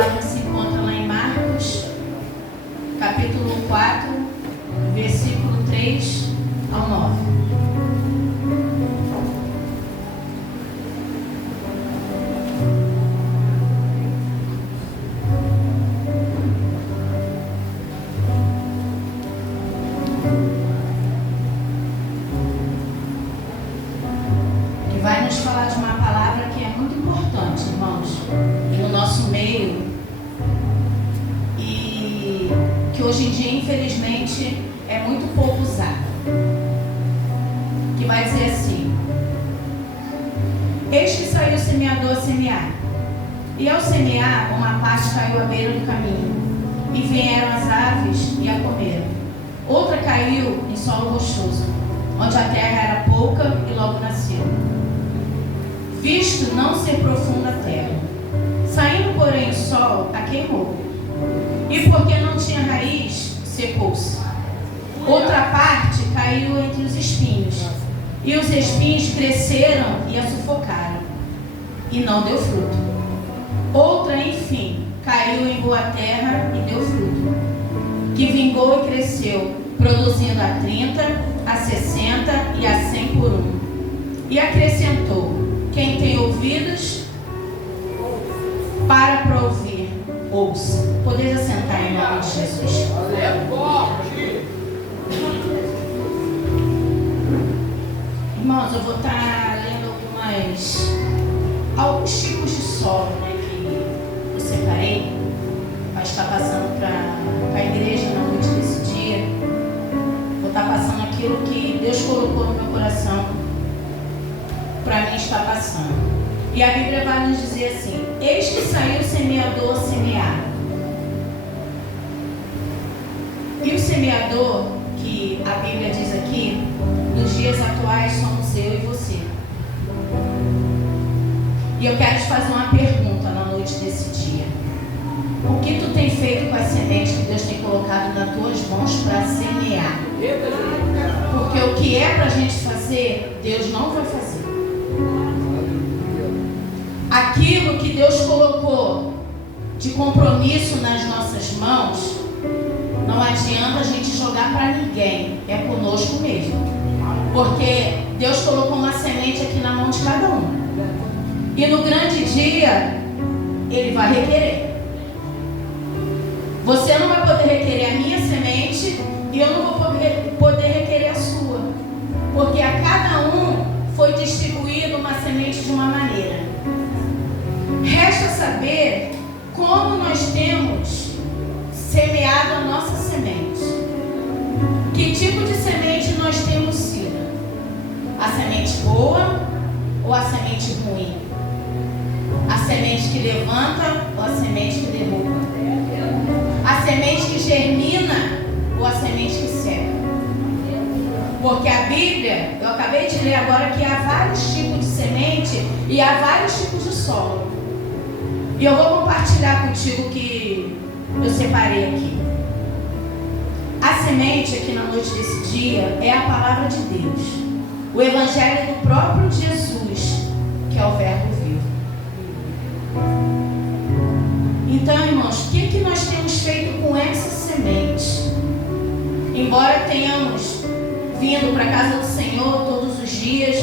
palavra se encontra lá em Marcos, capítulo 4, versículo 3 ao 9. Vai nos falar de uma palavra que é muito importante, irmãos, no nosso meio, e que hoje em dia, infelizmente, é muito pouco usada. Que vai dizer assim: eis que saiu o semeador a semear, e ao semear, uma parte caiu à beira do caminho, e vieram as aves e a comeram. Outra caiu em solo rochoso, onde a terra era pouca e logo nasceu, visto não ser profunda a terra. Saindo, porém, o sol a queimou, e porque não tinha raiz, secou-se. Outra parte caiu entre os espinhos, e os espinhos cresceram e a sufocaram, e não deu fruto. Outra, enfim, caiu em boa terra e deu fruto, que vingou e cresceu, produzindo a 30, a 60 e a 100 por um. E acrescentou: quem tem ouvidos para ouvir, ouça. Podeis assentar em nome de Jesus. Irmãos, eu vou estar lendo alguns tipos de solo, né, que eu separei para estar passando para a igreja na noite desse dia. Vou estar passando aquilo que Deus colocou no meu coração para mim estar passando. E a Bíblia vai nos dizer assim: eis que saiu o semeador a semear. E o semeador, que a Bíblia diz aqui, nos dias atuais somos eu e você. E eu quero te fazer uma pergunta na noite desse dia: o que tu tem feito com a semente que Deus tem colocado nas tuas mãos para semear? Porque o que é para a gente fazer, Deus não vai fazer. Aquilo que Deus colocou de compromisso nas nossas mãos, não adianta a gente jogar para ninguém, é conosco mesmo. Porque Deus colocou uma semente aqui na mão de cada um. E no grande dia, Ele vai requerer. Você não vai poder requerer a minha semente e eu não vou poder requerer a sua. Porque a cada um foi distribuído uma semente de uma maneira. Resta saber como nós temos semeado a nossa semente. Que tipo de semente nós temos sido? A semente boa ou a semente ruim? A semente que levanta ou a semente que derruba? A semente que germina ou a semente que seca? Porque a Bíblia, eu acabei de ler agora que há vários tipos de semente e há vários tipos de solo. E eu vou compartilhar contigo que eu separei aqui. A semente aqui na noite desse dia é a palavra de Deus, o evangelho do próprio Jesus, que é o verbo vivo. Então, irmãos, o que nós temos feito com essa semente? Embora tenhamos vindo para a casa do Senhor todos os dias,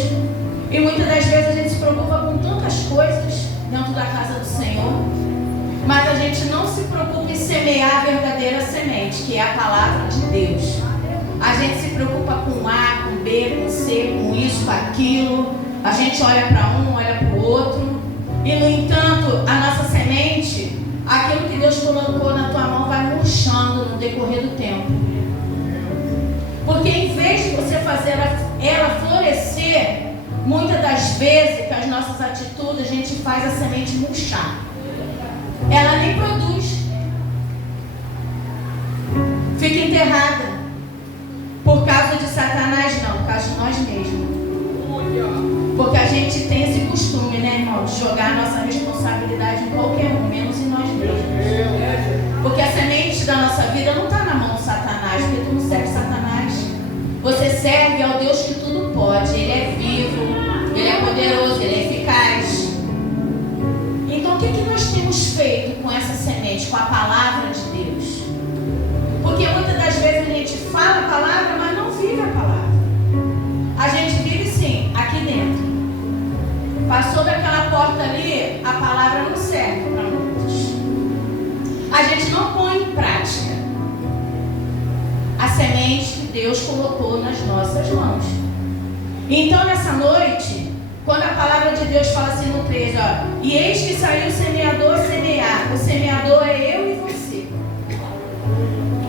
e muitas das vezes a gente se preocupa com tantas coisas dentro da casa do Senhor, mas a gente não se preocupa em semear a verdadeira semente, que é a palavra de Deus. A gente se preocupa com A, com B, com C, com isso, com aquilo. A gente olha para um, olha para o outro, e no entanto, a nossa semente, aquilo que Deus colocou na tua mão, vai murchando no decorrer do tempo. Porque em vez de você fazer ela florescer, muitas das vezes, com as nossas atitudes, a gente faz a semente murchar. Ela nem produz. Fica enterrada. Por causa de Satanás, não, por causa de nós mesmos. Porque a gente tem esse costume, né, irmão, de jogar a nossa responsabilidade em qualquer um, menos em nós mesmos. Porque a semente da nossa vida não está na mão de Satanás, porque tu não serve Satanás. Você serve ao Deus que tudo pode. Ele é vivo, Ele é poderoso, Ele é eficaz. Então o que nós temos feito com essa semente? com a palavra de Deus. Porque muitas das vezes a gente fala a palavra, mas não vive a palavra. A gente vive sim, aqui dentro. Passou daquela porta ali, a palavra não serve para muitos. A gente não põe em prática a semente que Deus colocou nas nossas mãos. Então nessa noite, quando a palavra de Deus fala assim no 13, ó, e eis que saiu o semeador a semear. O semeador é eu e você.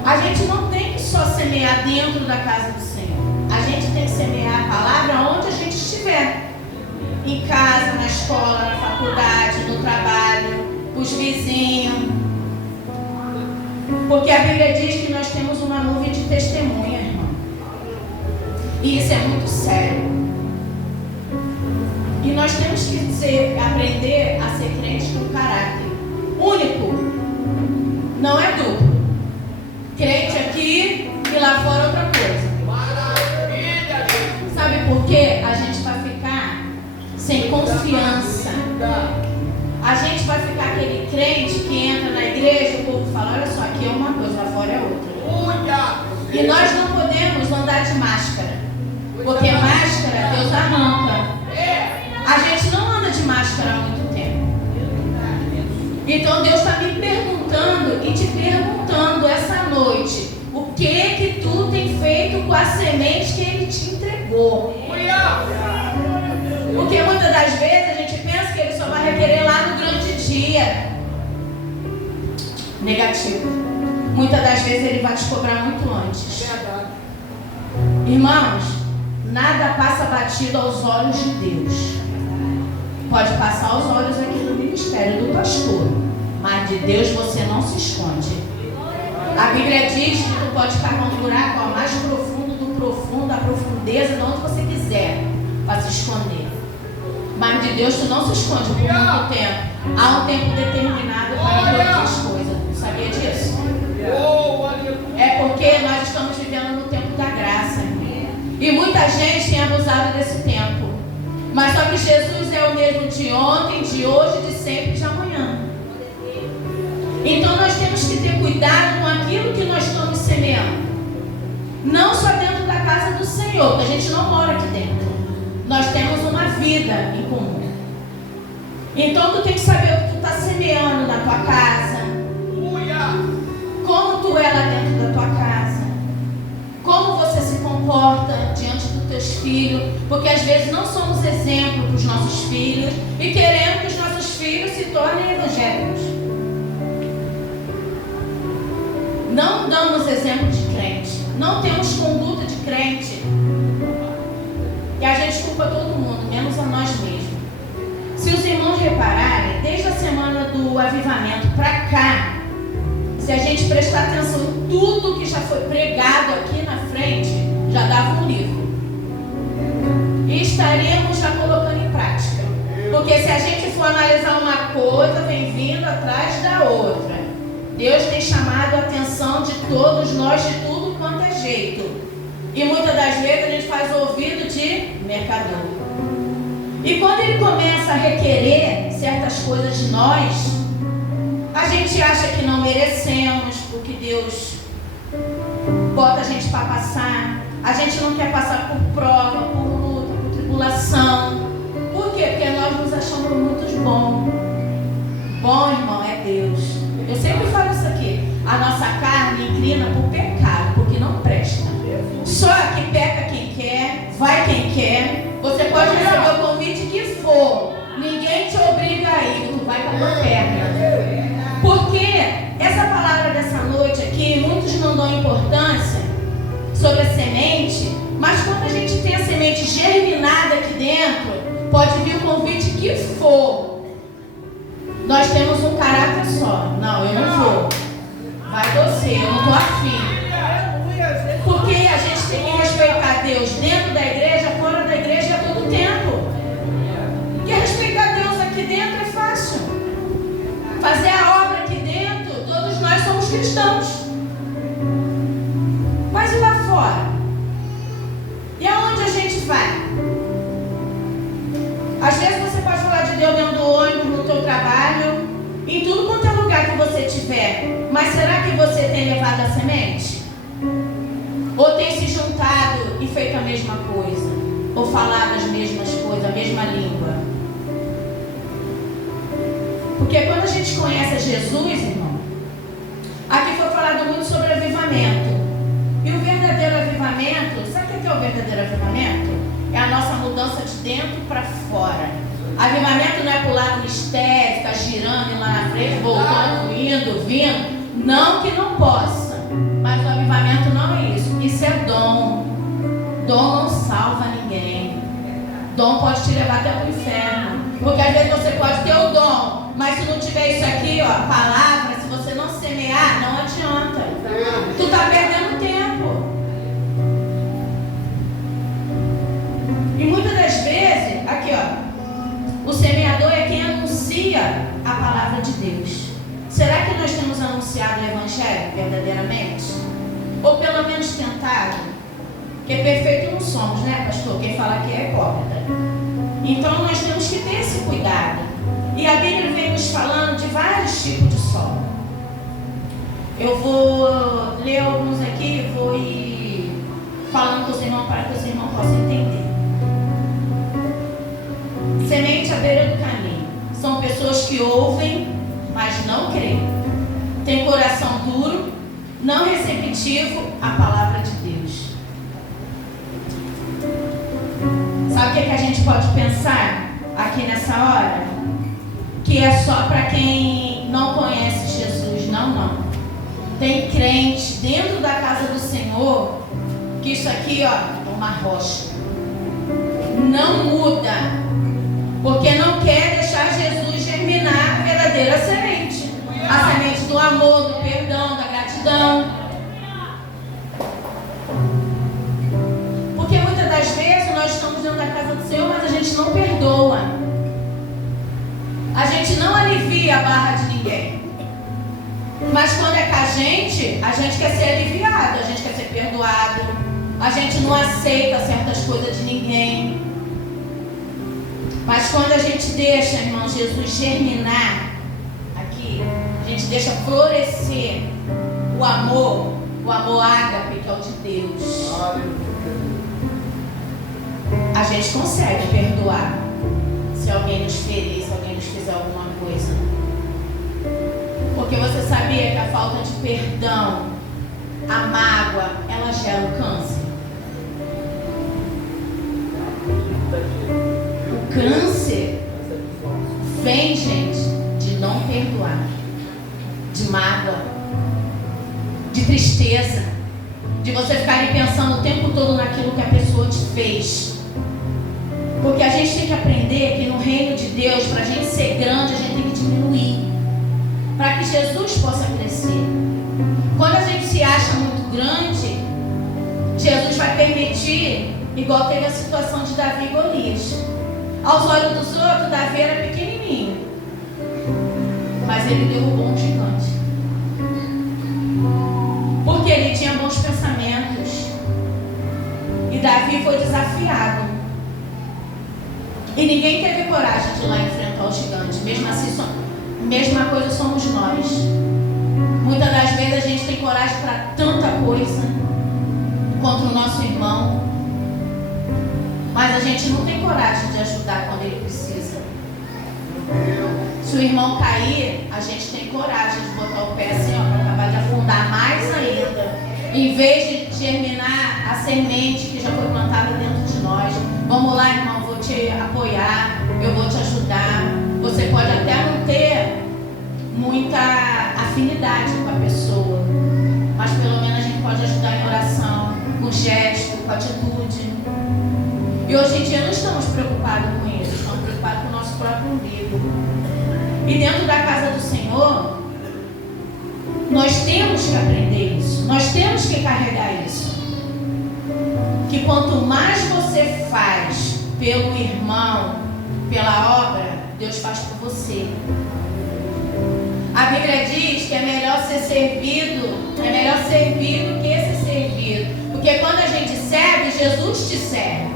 A gente não tem que só semear dentro da casa do Senhor. A gente tem que semear a palavra onde a gente estiver. Em casa, na escola, na faculdade, no trabalho, com os vizinhos. Porque a Bíblia diz que nós temos uma nuvem de testemunha, irmão. E isso é muito sério. E nós temos que aprender a ser crentes com caráter único. Não é duplo. Crente aqui e lá fora outra coisa. Sabe por quê? A gente vai ficar sem confiança. A gente vai ficar aquele crente que entra na igreja, o povo fala, olha só, aqui é uma coisa, lá fora é outra. E nós não podemos andar de máscara. Porque máscara Deus arranca. A gente não anda de máscara há muito tempo. Então Deus está me perguntando e te perguntando essa noite, o que tu tem feito com a semente que Ele te entregou? Porque muitas das vezes a gente pensa que Ele só vai requerer lá no grande dia. Negativo. Muitas das vezes Ele vai te cobrar muito antes. Irmãos, nada passa batido aos olhos de Deus. Pode passar aos olhos aqui do ministério do pastor, mas de Deus você não se esconde. A Bíblia diz que tu pode ficar num buraco mais profundo do profundo, a profundeza de onde você quiser, para se esconder. Mas de Deus tu não se esconde por muito tempo. Há um tempo determinado para todas as coisas. Sabia disso? É porque nós estamos vivendo no tempo da graça. E muita gente tem abusado desse tempo. Mas só que Jesus é o mesmo de ontem, de hoje, de sempre e de amanhã. Então nós temos que ter cuidado com aquilo que nós estamos semeando. Não só dentro da casa do Senhor, porque a gente não mora aqui dentro. Nós temos uma vida em comum. Então tu tem que saber o que tu está semeando na tua casa. Como tu é lá dentro da tua casa. Como você se comporta diante dos teus filhos. Porque às vezes não somos exemplo para os nossos filhos. E queremos que os nossos filhos se tornem evangélicos. Não damos exemplo de crente. Não temos conduta de crente. E a gente culpa todo mundo, menos a nós mesmos. Se os irmãos repararem, desde a semana do avivamento para cá, se a gente prestar atenção em tudo que já foi pregado aqui na frente, já dava um livro. E estaríamos já colocando em prática. Porque se a gente for analisar uma coisa, vem vindo atrás da outra. Deus tem chamado a atenção de todos nós, de tudo quanto é jeito. E muitas das vezes a gente faz ouvido de mercador. E quando Ele começa a requerer certas coisas de nós, a gente acha que não merecemos, porque Deus bota a gente para passar. A gente não quer passar por prova, por luta, por tribulação. Por quê? Porque nós nos achamos muito bons. Bom, irmão, é Deus. Eu sempre falo isso aqui. A nossa carne inclina por pecado, porque não presta. Só que peca quem quer, vai quem quer. Você pode receber o convite que for. Ninguém te obriga a ir, tu vai com a tua perna. Porque essa palavra dessa noite aqui, muitos não dão importância sobre a semente, mas quando a gente tem a semente germinada aqui dentro, pode vir o convite que for. Nós temos um caráter só. Não, eu não vou. Vai você, eu não estou afim. Porque a gente tem que respeitar Deus dentro da igreja, fora da igreja a todo tempo. Porque respeitar Deus aqui dentro é fácil. Fazer a obra aqui dentro, todos nós somos cristãos. Mas e lá fora? E aonde a gente vai? Às vezes você pode falar de Deus dentro do ônibus, no teu trabalho, em tudo quanto é lugar que você tiver. Mas será que você tem levado a semente? Ou tem se juntado e feito a mesma coisa? Ou falado as mesmas coisas, a mesma língua? Porque quando a gente conhece Jesus, irmão, aqui foi falado muito sobre avivamento. E o verdadeiro avivamento, sabe o que é o verdadeiro avivamento? É a nossa mudança de dentro para fora. Avivamento não é pular no mistério, ficar girando, indo lá na frente, voltando, indo, vindo. Não que não possa. Mas o avivamento não é isso. Isso é dom. Dom não salva ninguém. Dom pode te levar até o inferno. Porque às vezes você pode ter o dom, mas se não tiver isso aqui, ó, palavra, se você não semear, não adianta. Tu está perdendo tempo. E muitas das vezes, aqui ó, o semeador é quem anuncia a palavra de Deus. Será que nós temos anunciado o Evangelho verdadeiramente? Ou pelo menos tentado? Porque perfeito não somos, né, pastor? Quem fala que é hipócrita. Então nós temos que ter esse cuidado. E a Bíblia vem nos falando de vários tipos de solo. Eu vou ler alguns aqui e vou ir falando com os irmãos para que os irmãos possam entender. Semente à beira do caminho. São pessoas que ouvem, mas não creem. Tem coração duro, não receptivo à palavra de Deus. Sabe o que é que a gente pode pensar aqui nessa hora? Que é só para quem não conhece Jesus. Não. Tem crente dentro da casa do Senhor que isso aqui, ó, é uma rocha. Não muda. Porque não quer deixar Jesus germinar a verdadeira semente. A semente do amor, do perdão, da gratidão. Porque muitas das vezes nós estamos dentro da casa do Senhor, mas a gente não perdoa. A gente não alivia a barra de ninguém. Mas quando é com a gente quer ser aliviado, a gente quer ser perdoado. A gente não aceita certas coisas de ninguém. Mas quando a gente deixa, irmão, Jesus germinar aqui, a gente deixa florescer o amor ágape, que é o de Deus. A gente consegue perdoar se alguém nos ferir, se alguém nos fizer alguma coisa. Porque você sabia que a falta de perdão, a mágoa, ela gera o câncer. O câncer vem, gente, de não perdoar, de mágoa, de tristeza, de você ficar ali pensando o tempo todo naquilo que a pessoa te fez. Porque a gente tem que aprender que no reino de Deus, para a gente ser grande, a gente tem que diminuir, para que Jesus possa crescer. Quando a gente se acha muito grande, Jesus vai permitir, igual teve a situação de Davi e Golias. Aos olhos dos outros, Davi era pequenininho, mas ele derrubou um gigante. Porque ele tinha bons pensamentos. E Davi foi desafiado. E ninguém teve coragem de ir lá enfrentar o gigante. Mesmo assim, mesma coisa somos nós. Muitas das vezes a gente tem coragem para tanta coisa contra o nosso irmão, mas a gente não tem coragem de ajudar quando ele precisa. Se o irmão cair, a gente tem coragem de botar o pé assim, ó, para acabar de afundar mais ainda. Em vez de germinar a semente que já foi plantada dentro de nós. Vamos lá, irmão, vou te apoiar, eu vou te ajudar. Você pode até não ter muita afinidade com a pessoa, mas pelo menos a gente pode ajudar em oração, com gesto, com atitude. E hoje em dia não estamos preocupados com isso, estamos preocupados com o nosso próprio umbigo. E dentro da casa do Senhor, nós temos que aprender isso, nós temos que carregar isso. Que quanto mais você faz pelo irmão, pela obra, Deus faz por você. A Bíblia diz que é melhor ser servido, é melhor servir do que ser servido. Porque quando a gente serve, Jesus te serve.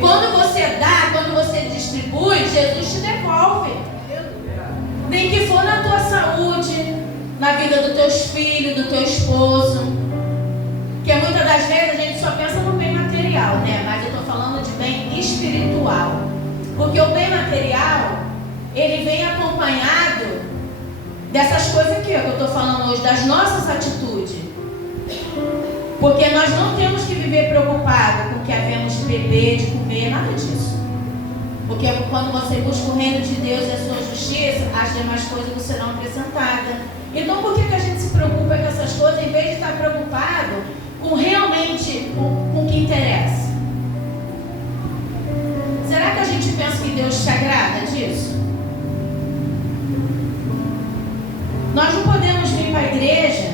Quando você dá, quando você distribui, Jesus te devolve. nem que for na tua saúde, na vida dos teus filhos, do teu esposo. Porque muitas das vezes a gente só pensa no bem material, né? Mas eu estou falando de bem espiritual. Porque o bem material, ele vem acompanhado dessas coisas aqui, ó, que eu estou falando hoje, das nossas atitudes. Porque nós não temos que viver preocupados com o que havemos de beber, de comer, nada disso. Porque quando você busca o reino de Deus e a sua justiça, as demais coisas você serão acrescentadas. Então por que a gente se preocupa com essas coisas, em vez de estar preocupado com realmente com o que interessa? Será que a gente pensa que Deus se agrada disso? Nós não podemos vir para a igreja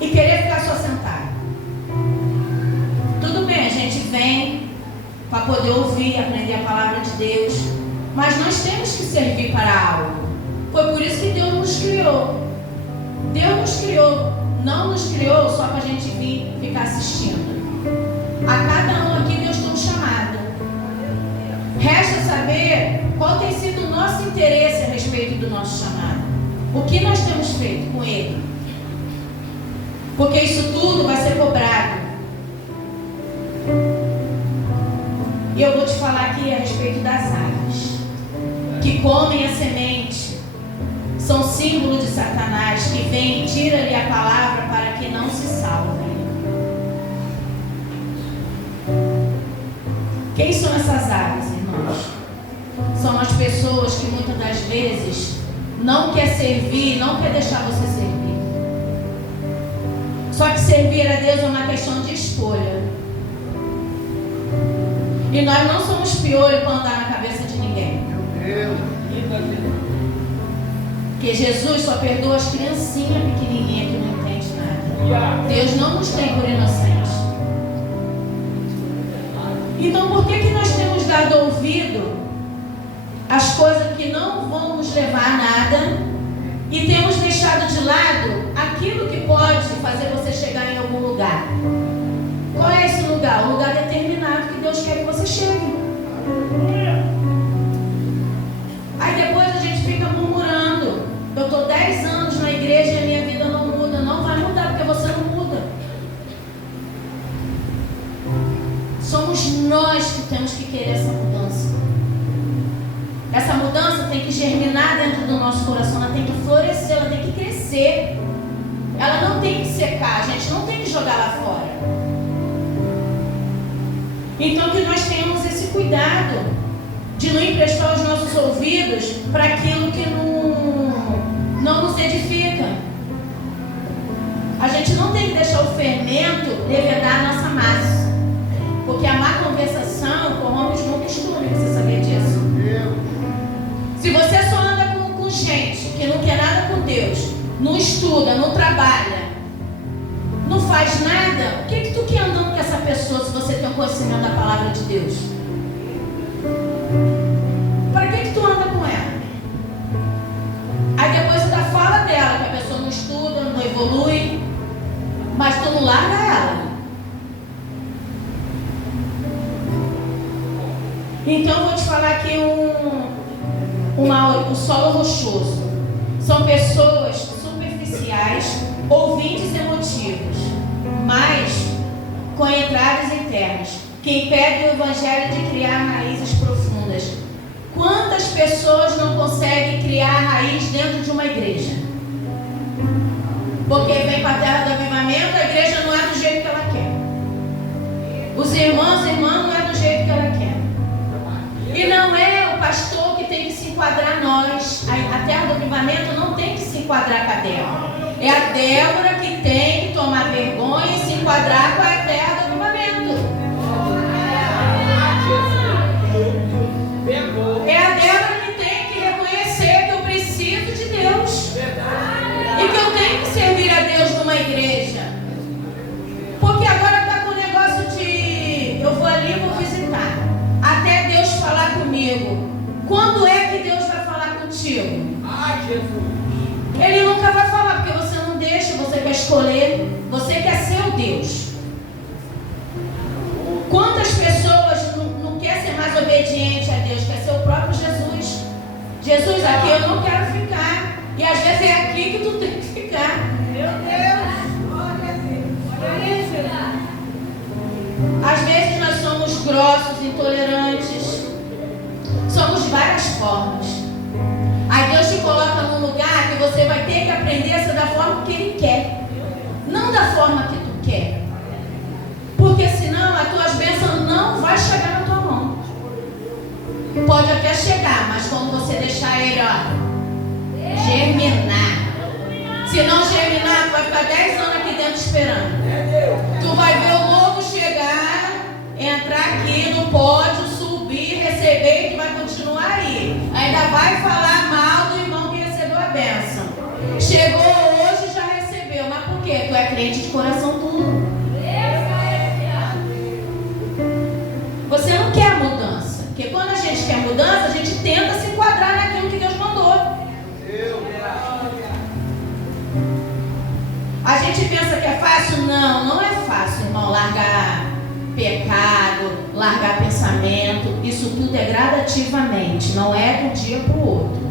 e querer ficar só sentado. Tudo bem, a gente vem para poder ouvir, aprender a palavra de Deus, mas nós temos que servir para algo. Foi por isso que Deus nos criou. Deus nos criou, não nos criou só para a gente vir ficar assistindo. A cada um aqui Deus tem um chamado. Resta saber qual tem sido o nosso interesse a respeito do nosso chamado. O que nós temos feito com ele? Porque isso tudo vai ser cobrado. E eu vou te falar aqui a respeito das aves que comem a semente. São símbolo de Satanás, que vem e tira-lhe a palavra para que não se salvem. Quem são essas aves, irmãos? São as pessoas que muitas das vezes não quer servir, não quer deixar você servir. Só que servir a Deus é uma questão de escolha. E nós não somos piolho para andar na cabeça de ninguém. Meu Deus. Porque Jesus só perdoa as criancinhas pequenininhas que não entendem nada. Deus não nos tem por inocentes. Então por que nós temos dado ouvido às coisas que não vão nos levar a nada e temos deixado de lado aquilo que pode fazer você chegar em algum lugar? Qual é esse lugar? O lugar determinado que Deus quer que você chegue. Aí depois a gente fica murmurando. Eu estou 10 anos na igreja e a minha vida não muda. Não vai mudar porque você não muda. Somos nós que temos que querer essa mudança. Essa mudança tem que germinar dentro do nosso coração. Ela tem que florescer, ela tem que crescer. Ela não tem que secar. A gente não tem que jogar lá fora. Então que nós tenhamos esse cuidado de não emprestar os nossos ouvidos para aquilo que não nos edifica. A gente não tem que deixar o fermento levedar a nossa massa, porque a má conversação corrompe os bons costumes. Você sabia disso? Se você só anda com gente que não quer nada com Deus, não estuda, não trabalha, não faz nada, o que tu quer andando com essa pessoa se você tem o conhecimento da palavra de Deus? Para que tu anda com ela? Aí depois tu fala dela, que a pessoa não estuda, não evolui, mas tu não larga ela. Então eu vou te falar aqui o solo rochoso. São pessoas superficiais, ouvintes emotivos, mas com entradas internas, que impedem o evangelho de criar raízes profundas. Quantas pessoas não conseguem criar raiz dentro de uma igreja? Porque vem para a terra do avivamento, a igreja não é do jeito que ela quer. Os irmãos e irmãs não é do jeito que ela quer. E não é o pastor que tem que se enquadrar nós. A terra do avivamento não tem que se enquadrar com a Débora. É a Débora que tem que tomar vergonha e se enquadrar com a terra do avivamento. É a Débora que tem que reconhecer que eu preciso de Deus. E que eu tenho que servir a Deus numa igreja. Porque agora está com o negócio de eu vou ali e vou visitar. Até Deus falar comigo. Quando é que Deus vai falar contigo? Ele nunca vai falar, porque você não deixa, você quer escolher, você quer ser o Deus. Quantas pessoas não querem ser mais obediente a Deus, quer ser o próprio Jesus? Jesus aqui é aqui que tu tem que ficar. Meu Deus! Olha isso! Às vezes nós somos grossos, intolerantes. Somos de várias formas. Aí Deus te coloca num lugar que você vai ter que aprender a ser da forma que Ele quer. Não da forma que tu quer. Porque senão as tuas bênçãos não vão chegar na tua mão. Pode até chegar, mas quando você deixar ele, ó, germinar. Se não germinar, tu vai ficar 10 anos aqui dentro esperando. Tu vai ver o novo chegar, entrar aqui no pódio, subir, receber e tu vai continuar aí. Ainda vai falar mal do irmão que recebeu a bênção. Chegou hoje, já recebeu. Mas por quê? Tu é crente de coração puro. Você não quer mudança. Porque quando a gente quer mudança, a gente tenta se enquadrar naquilo que Deus mandou. A gente pensa que é fácil? Não, não é fácil, irmão. Largar pecado, largar pensamento. Isso tudo é gradativamente. Não é de um dia para o outro.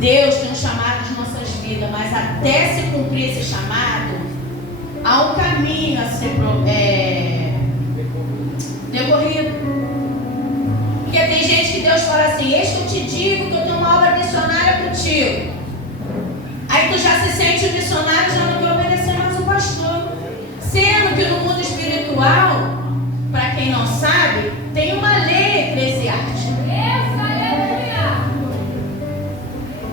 Deus tem um chamado de nossas vidas, mas até se cumprir esse chamado, há um caminho a ser decorrido. Porque tem gente que Deus fala assim: eis que eu te digo que eu tenho uma obra missionária contigo. Aí tu já se sente o missionário, já não quer obedecer mais o pastor. Sendo que no mundo espiritual, para quem não sabe, tem uma lei eclesiástica.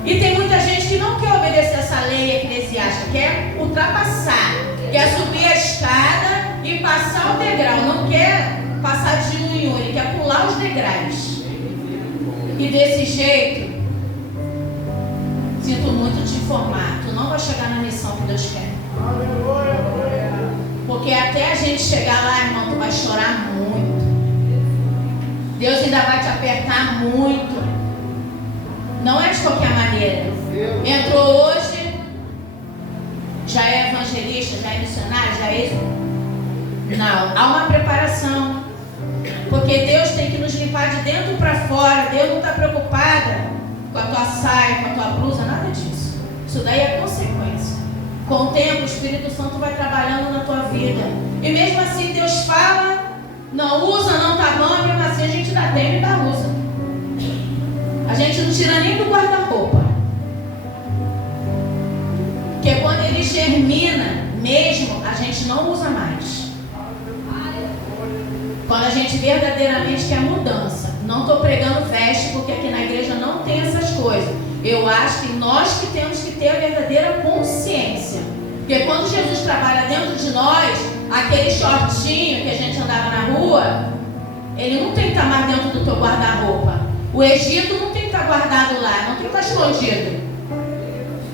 E tem muita gente que não quer obedecer essa lei eclesiástica, quer ultrapassar, quer subir a escada e passar o degrau, não quer passar de um em um, ele quer pular os degraus. E desse jeito, sinto muito te informar, tu não vai chegar na missão que Deus quer. Porque até a gente chegar lá, irmão, tu vai chorar muito. Deus ainda vai te apertar muito. Não é de qualquer maneira. Entrou hoje, já é evangelista, já é missionário, já é isso. Não, há uma preparação. Porque Deus tem que nos limpar de dentro para fora. Deus não está preocupada com a tua saia, com a tua blusa, nada disso. Isso daí é consequência. Com o tempo, o Espírito Santo vai trabalhando na tua vida. E mesmo assim Deus fala, não usa, não tá bom, e mesmo assim a gente dá tempo e dá usa. A gente não tira nem do guarda-roupa. Porque quando ele germina, mesmo, a gente não usa mais. Quando a gente verdadeiramente quer mudança. Não estou pregando veste, porque aqui na igreja não tem essas coisas. Eu acho que nós que temos que ter a verdadeira consciência. Porque quando Jesus trabalha dentro de nós, aquele shortinho que a gente andava na rua, ele não tem que estar mais dentro do teu guarda-roupa. O Egito não tem que estar guardado lá, não tem que estar escondido.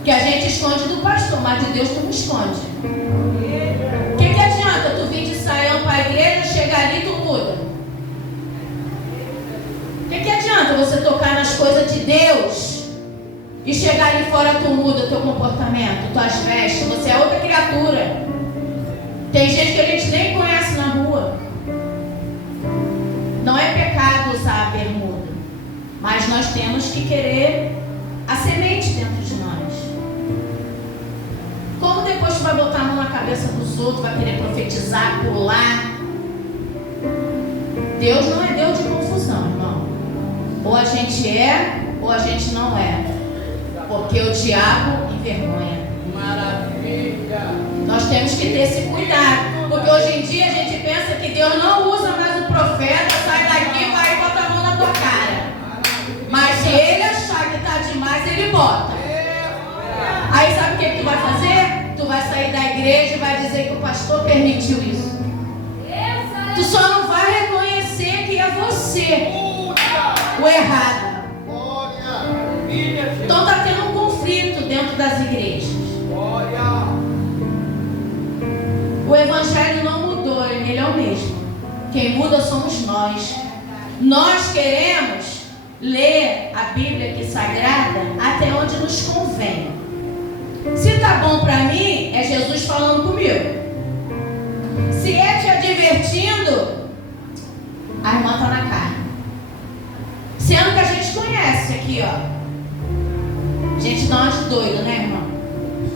Que a gente esconde do pastor, mas de Deus tu não esconde. O que adianta tu vir de saião para a igreja, chegar ali e tu muda? O que adianta você tocar nas coisas de Deus e chegar ali fora tu muda teu comportamento, tuas vestes, você é outra criatura. Tem gente que a gente nem conhece na rua. Não é pecado usar a bermuda, mas nós temos que querer a semente dentro de nós. Como depois tu vai botar a mão na cabeça dos outros, vai querer profetizar, pular? Deus não é Deus de confusão, irmão. Ou a gente é, ou a gente não é. Porque o diabo envergonha. Maravilha! Nós temos que ter esse cuidado. Porque hoje em dia a gente pensa que Deus não usa mais o profeta, sai daqui, vai e bota a mão na tua cara. Mas se ele achar que está demais, ele bota. Aí sabe o que tu vai fazer? Tu vai sair da igreja e vai dizer que o pastor permitiu isso. Tu só não vai reconhecer que é você o errado. Então está tendo um conflito dentro das igrejas. O evangelho não mudou, ele é o mesmo. Quem muda somos nós. Nós queremos ler a Bíblia aqui sagrada até onde nos convém. Se está bom para mim, é Jesus falando comigo. Se é te advertindo, a irmã está na carne. Sendo que a gente conhece aqui, ó. A gente gente dá uma de doido, né, irmão?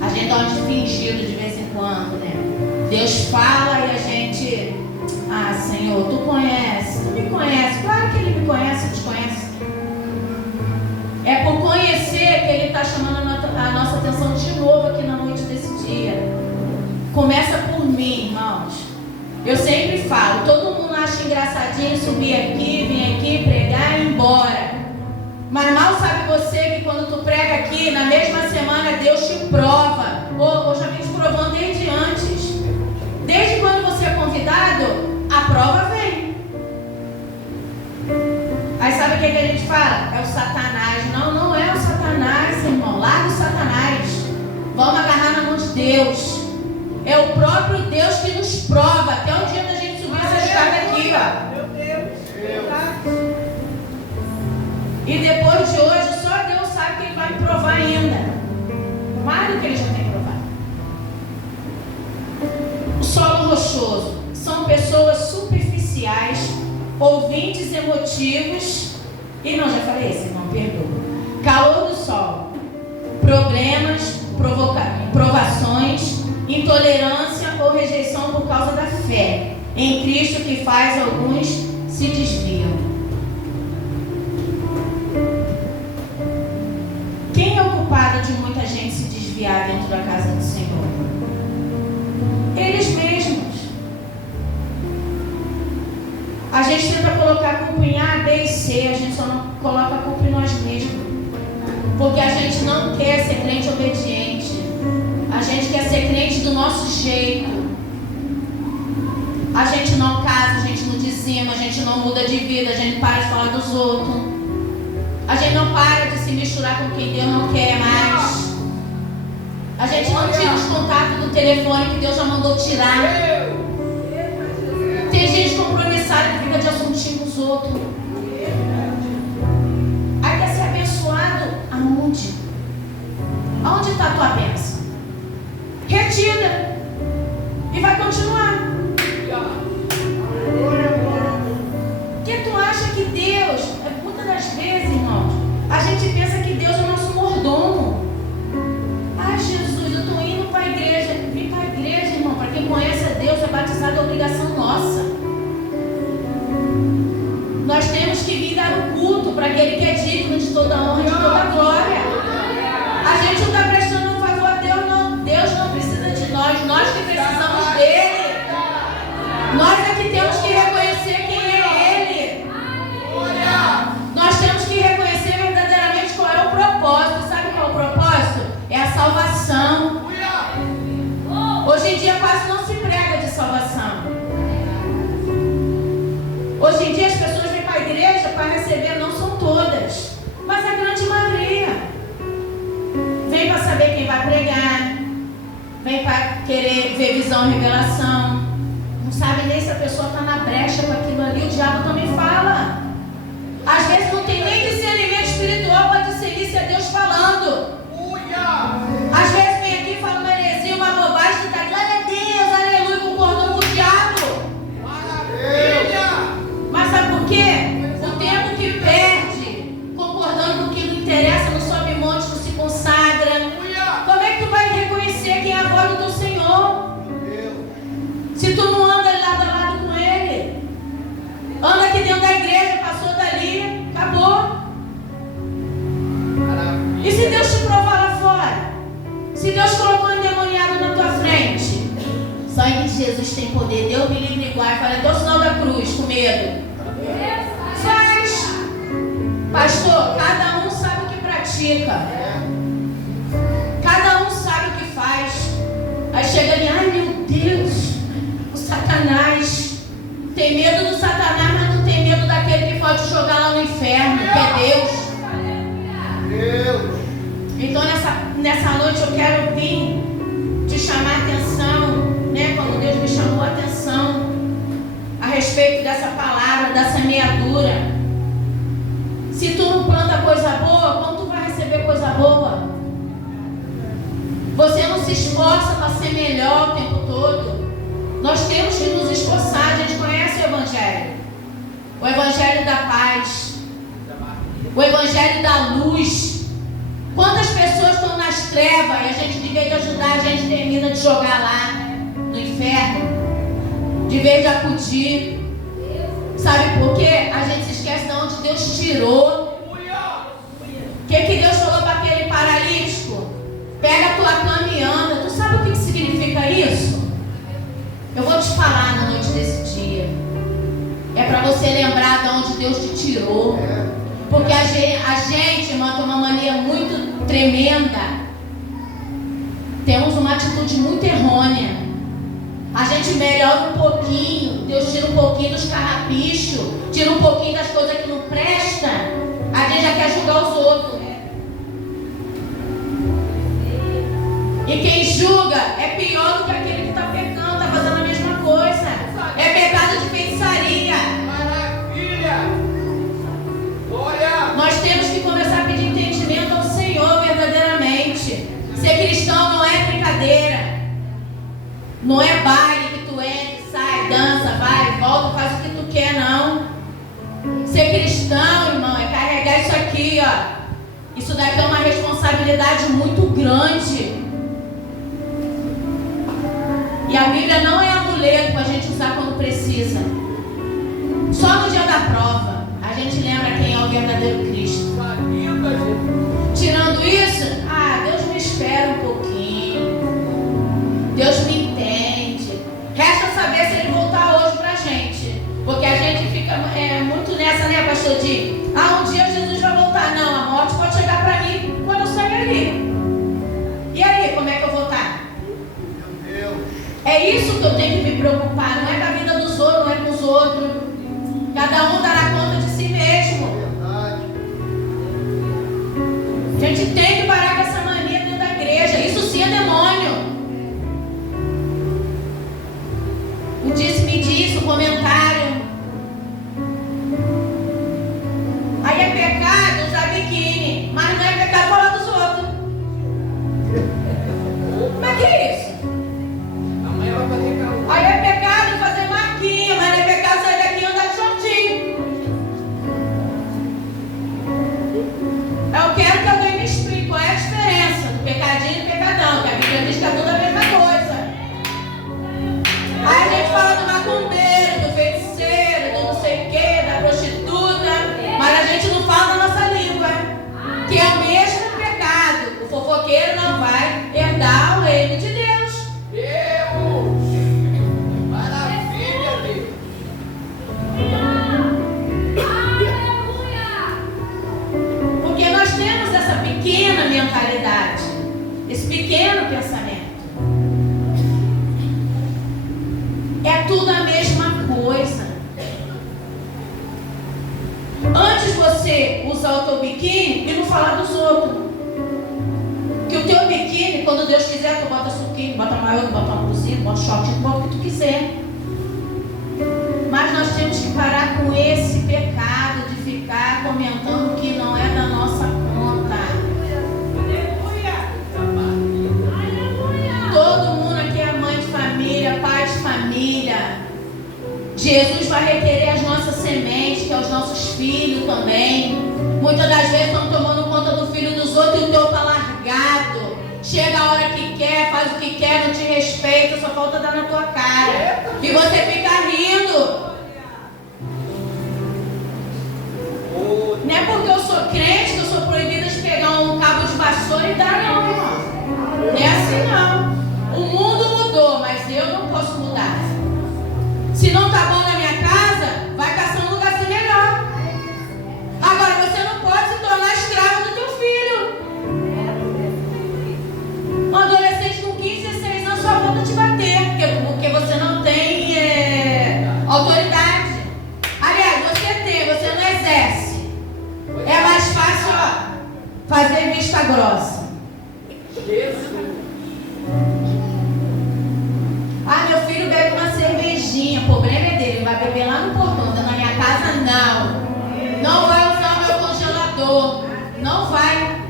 A gente dá uma de fingido de vez em quando, né? Deus fala e a gente... Ah, Senhor, Tu conhece, Tu me conhece. Claro que Ele me conhece, te conhece. É por conhecer que Ele está chamando a nossa atenção de novo aqui na noite desse dia. Começa por mim, irmãos. Eu sempre falo, todo mundo acha engraçadinho subir aqui, vir aqui, pregar e ir embora. Mas mal sabe você que quando tu prega aqui, na mesma semana Deus te prova. Ou já vem te provando desde antes. Desde quando você é convidado, a prova vem. Aí sabe o que a gente fala? É o Satanás. Não, não é o Satanás, irmão. Larga o Satanás. Vamos agarrar na mão de Deus. É o próprio Deus que nos prova. Até o dia da gente subir essa escada aqui, ó. Meu Deus. E depois de hoje, só Deus sabe que Ele vai me provar ainda. Mais do que Ele já tem provado. O solo rochoso são pessoas superficiais, ouvintes emotivos. E não, já falei isso, irmão, perdoa. Calor do sol, problemas, provações, intolerância ou rejeição por causa da fé em Cristo, que faz alguns se desviam. Quem é o culpado de muita gente se desviar dentro da casa do Senhor? Eles mesmos. A gente tenta colocar a culpa em A, B e C, a gente só não coloca a culpa em nós mesmos. Porque a gente não quer ser crente obediente. A gente quer ser crente do nosso jeito. A gente não casa, a gente não dizima, a gente não muda de vida, a gente para de falar dos outros. A gente não para de se misturar com quem Deus não quer mais. A gente não tira os contatos do telefone que Deus já mandou tirar. Tem gente compromissada que fica de assuntinho com os outros. Aí quer ser abençoado aonde? Aonde está a tua bênção? Retida. E vai continuar. Porque tu acha que Deus, muitas das vezes, irmãos, a gente pensa que Deus é o nosso mordomo. Ai, Jesus, eu estou indo para a igreja. Vim para a igreja, irmão. Para quem conhece a Deus, é batizado, é obrigação nossa. Nós temos que vir dar o culto para aquele que é digno de toda honra e de toda glória. A gente não está prestando um favor a Deus, não. Deus não precisa de nós. Nós que precisamos dele. Nós é que temos que reconhecer quem é Ele. Nós temos que reconhecer verdadeiramente qual é o propósito. Sabe qual é o propósito? É a salvação. Hoje em dia quase não se prega de salvação. Hoje em dia as pessoas vêm para a igreja para receber, não são todas, mas a grande maioria. Vem para saber quem vai pregar, vem para querer ver visão e revelação. Não sabe nem se a pessoa está na brecha com aquilo ali, o diabo também fala. Às vezes não tem nem discernimento espiritual para discernir se é Deus falando. Às vezes vem aqui e fala uma heresia, uma bobagem, e dá glória a Deus, aleluia, concordando com o diabo. Mas sabe por quê? O tempo que perde, concordando com o que não interessa, não sobe monte, não se consagra. Como é que tu vai reconhecer quem é a voz do teu Senhor? Se tu não anda lado a lado com Ele, anda aqui dentro da igreja, passou dali, acabou. E se Deus te provar lá fora? Se Deus colocou um endemoniado na tua frente, sangue de Jesus tem poder, Deus me livre e guarde. Fala, dê o sinal da cruz, com medo. Faz. Pastor, cada um sabe o que pratica. Cada um sabe o que faz. Aí chega ali, ai meu Deus, o Satanás. Tem medo do Satanás, mas não tem medo daquele que pode jogar lá no inferno, que é Deus. Então nessa noite eu quero vir te chamar a atenção, né? Quando Deus me chamou a atenção a respeito dessa palavra, da semeadura. Se tu não planta coisa boa, como tu vai receber coisa boa? Você não se esforça para ser melhor o tempo todo. Nós temos que nos esforçar. A gente conhece o Evangelho. O Evangelho da paz. O Evangelho da luz. Quantas pessoas estão nas trevas e a gente, de vez de ajudar, a gente termina de jogar lá no inferno, de vez de acudir. Sabe por quê? A gente se esquece de onde Deus tirou. O que Deus falou para aquele paralítico? Pega a tua cama e anda. Tu sabe o que significa isso? Eu vou te falar na noite desse dia. É para você lembrar de onde Deus te tirou. Porque a gente, irmão, tem uma mania muito tremenda. Temos uma atitude muito errônea. A gente melhora um pouquinho. Deus tira um pouquinho dos carrapichos, tira um pouquinho das coisas que não prestam. A gente já quer julgar os outros. E quem julga é pior do que aquele que está pecando, está fazendo a mesma coisa. É pecado de feitiçaria. Maravilha! Glória! Nós temos que começar a pedir entendimento ao Senhor verdadeiramente. Ser cristão não é brincadeira. Não é baile que tu entra, sai, dança, vai, volta, faz o que tu quer, não. Ser cristão, irmão, é carregar isso aqui, ó. Isso daqui é uma responsabilidade muito grande. E a Bíblia não é amuleto para a gente usar quando precisa. Só no dia da prova a gente lembra quem é o verdadeiro Cristo. Tirando isso, Deus me espera um pouquinho. Deus me entende. Resta saber se Ele voltar hoje pra gente. Porque a gente fica muito nessa, né, pastor Di? Um dia Jesus vai voltar. Não, a morte pode chegar pra mim quando eu sair ali. E aí, como é que eu vou estar? É isso que eu tenho que me preocupar. Não é com a vida dos outros, não é com os outros. Cada um dará conta de si mesmo. A gente tem que parar com essa mania dentro da igreja. Isso sim é demônio. O disse-me disse, o comentário. Aí é pecado usar biquíni, mas não é pecado falar dos outros. Mas que é isso? Aí é pecado fazer marquinha, mas não é pecado sair daqui e andar de shortinho. Eu quero que alguém me explique qual é a diferença do pecadinho e pecadão, que a Bíblia diz que é tudo a mesma coisa. Aí a gente fala do macumbeiro, do feiticeiro, do não sei o que, da prostituta, mas a gente não fala na nossa língua, que é o mesmo pecado. O fofoqueiro não vai herdar o reino de Deus. Porque nós temos essa pequena mentalidade, esse pequeno pensamento. É tudo a mesma coisa. Antes você usar o teu biquíni e não falar dos outros. Que o teu biquíni, quando Deus quiser, tu bota suquinho, bota maiô, bota uma blusinha, bota short, bota o que tu quiser. Mas nós temos que parar com esse pecado de ficar comentando o que não é da nossa conta. Todo mundo aqui é mãe de família, pai de família. Jesus vai requerer as nossas sementes, que é os nossos filhos também. Muitas das vezes estão tomando conta do filho dos outros e o teu está largado. Chega a hora que quer, faz o que quer, não te respeita, só falta dar na tua cara. E você fica rindo. Não é porque eu sou crente que eu sou proibida de pegar um cabo de vassoura e dar, não, irmão. Não é assim, não. O mundo mudou, mas eu não posso mudar. Se não tá bom na minha casa, vai caçar um lugar assim melhor. Agora, você não pode se tornar escravo do teu filho. Um adolescente com 15, 16 anos só volta te bater, porque você não tem autoridade. Aliás, você não exerce. É mais fácil, fazer vista grossa. Meu filho bebe uma cervejinha. O problema é dele, ele vai beber lá no portão. Na minha casa, não. Não vai usar o meu congelador. Não vai.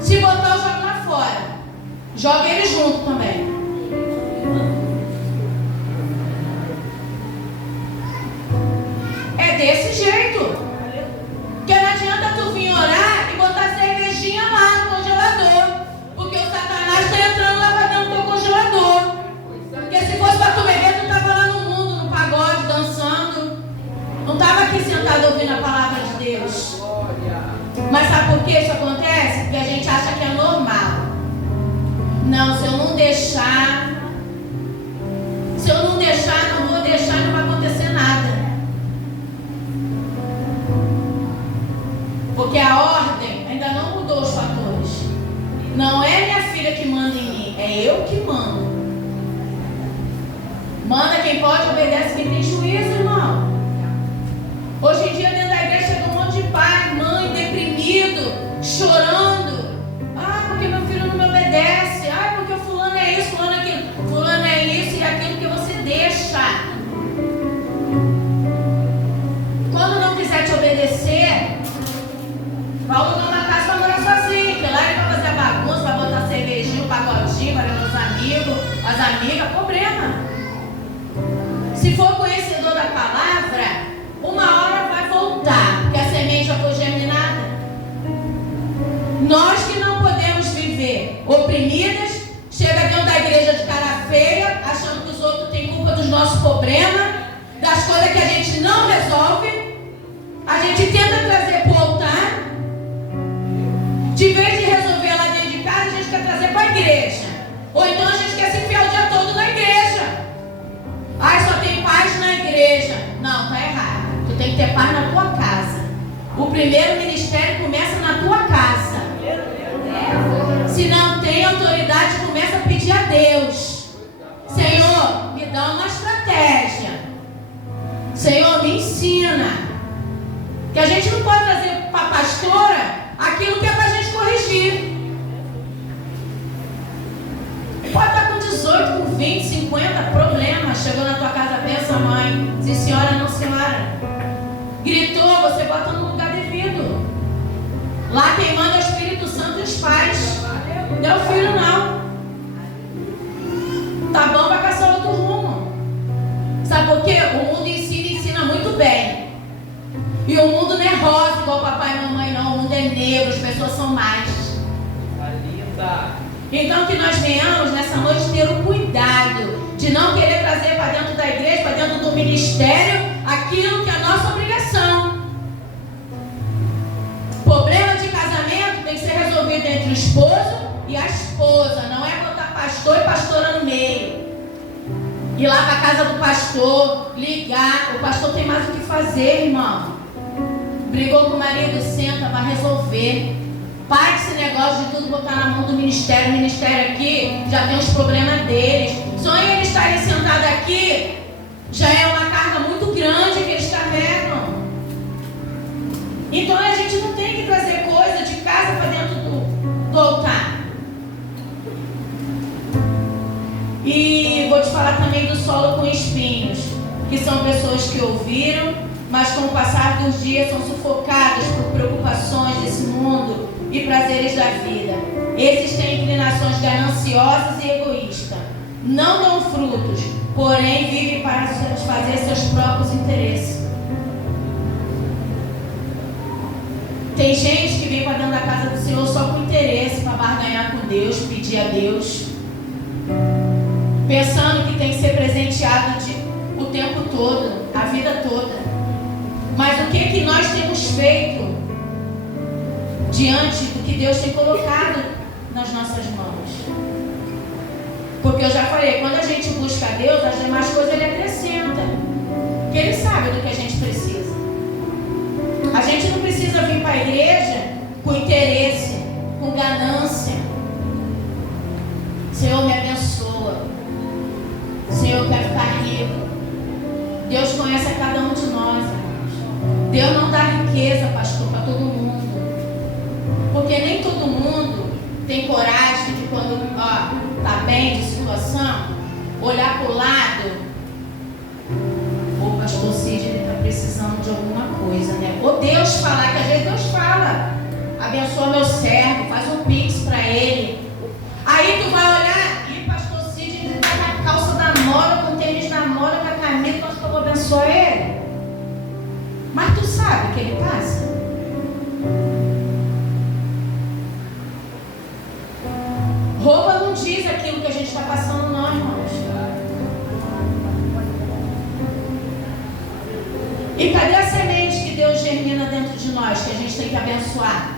Se botar, eu jogo lá fora. Joga ele junto também. É desse jeito. Porque não adianta tu vir orar e botar cervejinha lá no congelador. Não estava aqui sentado ouvindo a palavra de Deus. Mas sabe por que isso acontece? Porque a gente acha que é normal. Não, se eu não deixar, não vou deixar, não vai acontecer nada. Porque a ordem ainda não mudou os fatores. Não é minha filha que manda em mim, é eu que mando. Manda quem pode, obedece quem tem juízo, irmão. Hoje em dia dentro da igreja chega um monte de pai, mãe, deprimido, chorando. Ah, porque meu filho não me obedece. Ah, porque o fulano é isso, fulano é aquilo. Fulano é isso e aquilo que você deixa. Quando não quiser te obedecer, vai alugar uma casa para morar sozinho. Que lá ele vai fazer a bagunça, vai botar cervejinho, pagodinho, vai ver os amigos, as amigas, problema. Se for conhecedor da palavra, uma hora vai voltar, porque a semente já foi germinada. Nós que não podemos viver oprimidas, chega dentro da igreja de cara feia, achando que os outros têm culpa dos nossos problemas, das coisas que a gente não resolve, a gente tenta trazer para o altar, de vez de resolver lá dentro de casa, a gente quer trazer para a igreja, ou então a gente quer se enfiar o dia todo na igreja. Ai, só tem paz na igreja. Não, tá errado. Tu tem que ter paz na tua casa. O primeiro ministério começa na tua casa. Se não tem autoridade, começa a pedir a Deus. Senhor, me dá uma estratégia. Senhor, me ensina. Que a gente não pode trazer para a pastora aquilo que é para a gente corrigir. Pode estar com 18, com 20, 50 problemas. Chegou na tua casa, pensa, mãe. Se senhora, não senhora. Gritou, você bota no lugar devido. Lá quem manda é o Espírito Santo e os pais. Não é o filho, não. Tá bom, vai caçar outro rumo. Sabe por quê? O mundo ensina muito bem. E o mundo não é rosa igual papai e mamãe, não. O mundo é negro, as pessoas são mais. Então que nós venhamos nessa noite ter o cuidado de não querer trazer para dentro da igreja, para dentro do ministério, aquilo que é a nossa obrigação. Problema de casamento tem que ser resolvido entre o esposo e a esposa. Não é botar pastor e pastora no meio. Ir lá para a casa do pastor, ligar. O pastor tem mais o que fazer, irmão. Brigou com o marido, senta, vai resolver. Para esse negócio de tudo botar na mão do ministério. O ministério aqui já tem os problemas deles. Só em eles estarem sentados aqui já é uma carga muito grande que eles carregam. Então a gente não tem que trazer coisa de casa para dentro do altar. E vou te falar também do solo com espinhos, que são pessoas que ouviram, mas com o passar dos dias são sufocadas por preocupações desse mundo e prazeres da vida. Esses têm inclinações gananciosas e egoístas. Não dão frutos, porém vivem para satisfazer seus próprios interesses. Tem gente que vem para dentro da casa do Senhor só com interesse, para barganhar com Deus, pedir a Deus, pensando que tem que ser presenteado o tempo todo, a vida toda. Mas o que nós temos feito diante do que Deus tem colocado nas nossas mãos? Porque eu já falei, quando a gente busca a Deus, as demais coisas Ele acrescenta. Porque Ele sabe do que a gente precisa. A gente não precisa vir para a igreja com interesse, com ganância. Senhor, me abençoa. Senhor, eu quero ficar rico. Deus conhece a cada um de nós, irmãos. Deus não dá riqueza, pastor, para todo mundo. Porque nem todo mundo tem coragem de quando está bem de situação, olhar para o lado. O pastor Cid está precisando de alguma coisa, né? Ou Deus falar, que às vezes Deus fala. Abençoa meu servo, faz um pix para ele. Aí tu vai olhar, e pastor Cid ele está com a calça da moda, com o tênis da moda, com a camisa, nós vamos abençoar ele. Mas tu sabe o que ele passa? Roupa não diz aquilo que a gente está passando, não, irmãos. E cadê a semente que Deus germina dentro de nós, que a gente tem que abençoar?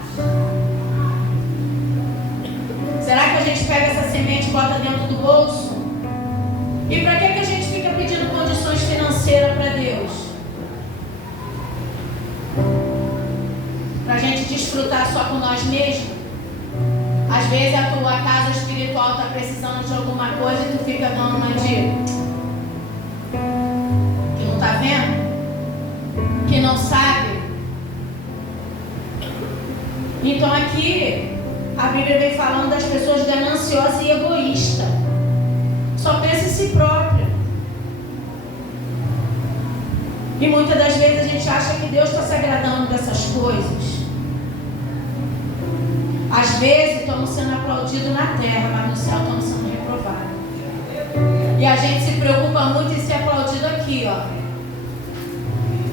Será que a gente pega essa semente e bota dentro do bolso? E para que a gente fica pedindo condições financeiras para Deus? Para a gente desfrutar só com nós mesmos? Às vezes a tua casa espiritual está precisando de alguma coisa e tu fica dando uma de que não está vendo? Que não sabe? Então aqui a Bíblia vem falando das pessoas gananciosas e egoístas. Só pensa em si própria. E muitas das vezes a gente acha que Deus está se agradando dessas coisas. Às vezes estamos sendo aplaudidos na terra, mas no céu estamos sendo reprovados. E a gente se preocupa muito em ser aplaudido aqui, ó.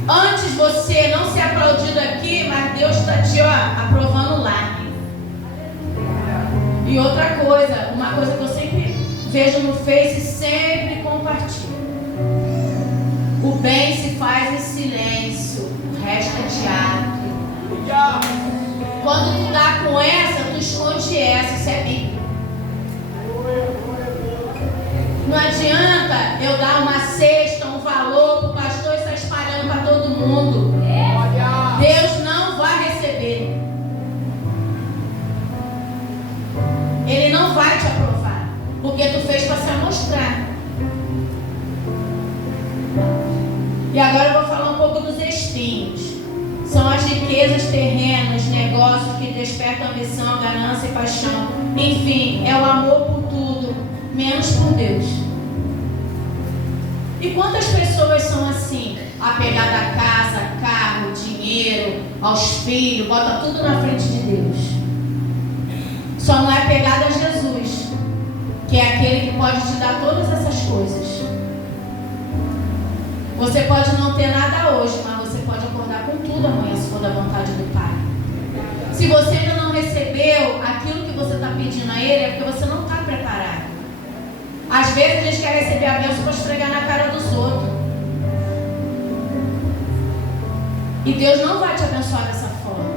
Antes você não ser aplaudido aqui, mas Deus está te, aprovando lá. E outra coisa, uma coisa que eu sempre vejo no Face e sempre compartilho. O bem se faz em silêncio, o resto é teatro. Quando tu dá com essa, tu esconde essa, isso é Bíblia. Não adianta eu dar uma cesta, um valor para o pastor e estar espalhando para todo mundo. Deus não vai receber. Ele não vai te aprovar, porque tu fez para se amostrar. E agora eu vou falar um pouco dos espinhos. São as riquezas terrenas, negócios que despertam ambição, ganância e paixão. Enfim, é o amor por tudo, menos por Deus. E quantas pessoas são assim? Apegada à casa, carro, dinheiro, aos filhos, bota tudo na frente de Deus. Só não é apegada a Jesus, que é aquele que pode te dar todas essas coisas. Você pode não ter nada hoje, mas você pode acordar com tudo amanhã, se for da vontade do Pai. Se você ainda não recebeu aquilo que você está pedindo a Ele, é porque você não está preparado. Às vezes a gente quer receber a bênção para esfregar na cara dos outros. E Deus não vai te abençoar dessa forma.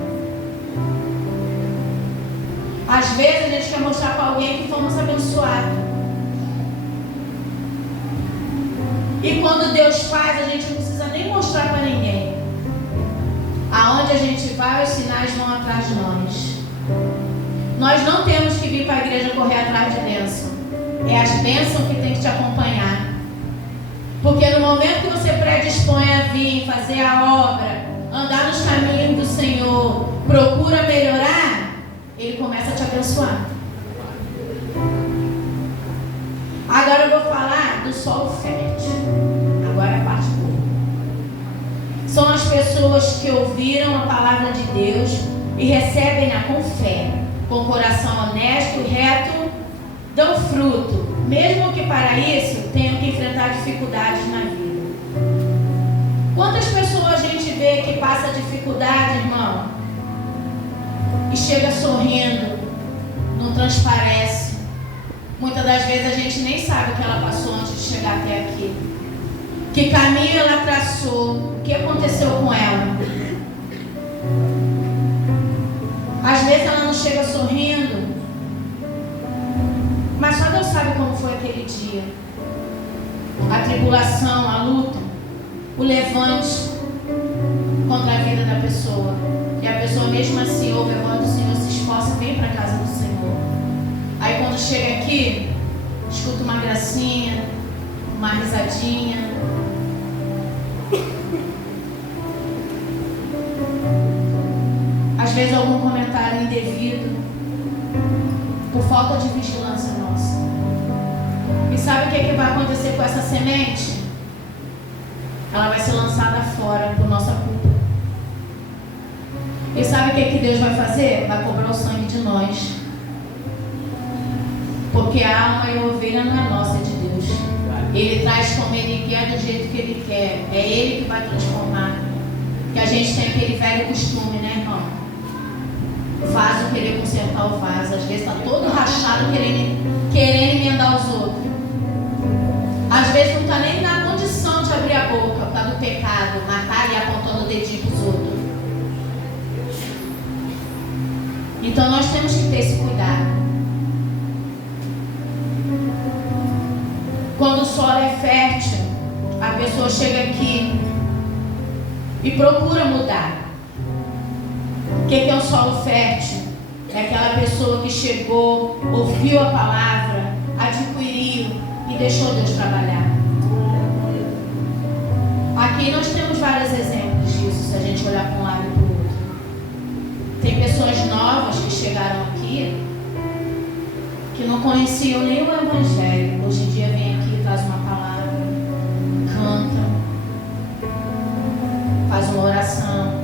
Às vezes a gente quer mostrar para alguém que fomos abençoados. E quando Deus faz, a gente não precisa nem mostrar para ninguém. Aonde a gente vai, os sinais vão atrás de nós. Nós não temos que vir para a igreja correr atrás de bênção. É as bênçãos que tem que te acompanhar. Porque no momento que você predispõe a vir, fazer a obra, andar nos caminhos do Senhor, procura melhorar, Ele começa a te abençoar. Agora eu vou falar do solo fértil. Agora é a parte boa. São as pessoas que ouviram a palavra de Deus e recebem-na com fé, com coração honesto e reto, dão fruto, mesmo que para isso tenham que enfrentar dificuldades na vida. Quantas pessoas a gente vê que passa dificuldade, irmão, e chega sorrindo, não transparece. Muitas das vezes a gente nem sabe o que ela passou antes de chegar até aqui. Que caminho ela traçou, o que aconteceu com ela. Às vezes ela não chega sorrindo, mas só Deus sabe como foi aquele dia. A tribulação, a luta, o levante contra a vida da pessoa. E a pessoa mesmo assim ouve a voz do Senhor, se esforça e vem para a casa do Senhor. Aí quando chega aqui, escuta uma gracinha, uma risadinha. Às vezes algum comentário indevido, por falta de vigilância nossa. E sabe o que vai acontecer com essa semente? Ela vai ser lançada fora por nossa culpa. E sabe o que Deus vai fazer? Vai cobrar o sangue de nós. Porque a alma e a ovelha não é nossa, é de Deus. Ele traz como Ele quer, do jeito que Ele quer. É Ele que vai transformar. Porque a gente tem aquele velho costume, né, irmão? Vaso querer consertar o vaso. Às vezes está todo rachado querendo emendar os outros. Às vezes não está nem na condição de abrir a boca por causa do pecado. Mas está ali Então nós temos que ter esse cuidado. Quando o solo é fértil, a pessoa chega aqui e procura mudar. O que é um solo fértil? É aquela pessoa que chegou, ouviu a palavra, adquiriu e deixou Deus trabalhar. Aqui nós temos vários exemplos disso, se a gente olhar para um lado e para o outro. Tem pessoas novas que chegaram aqui que não conheciam nem o Evangelho. Hoje em dia vem aqui, traz uma palavra, canta, faz uma oração,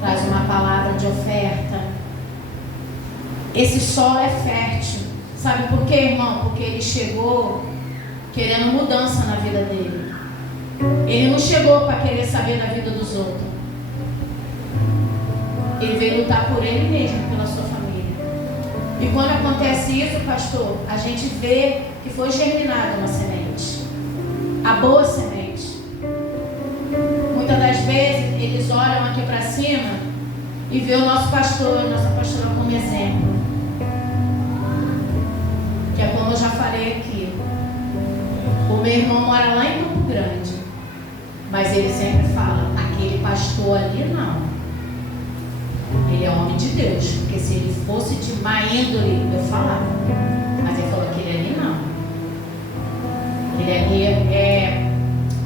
traz uma palavra de oferta. Esse solo é fértil. Sabe por quê, irmão? Porque ele chegou querendo mudança na vida dele. Ele não chegou para querer saber da vida dos outros. Ele veio lutar por ele mesmo, pela sua família. E quando acontece isso, pastor, a gente vê que foi germinada uma semente. A boa semente. Muitas das vezes, eles olham aqui para cima e vê o nosso pastor, a nossa pastora como exemplo. Que é como eu já falei aqui. O meu irmão mora lá em Campo Grande. Mas ele sempre fala, aquele pastor ali não. Ele é homem de Deus. Porque se ele fosse de má índole, eu falava. Mas ele falou, aquele ali não. Ele ali é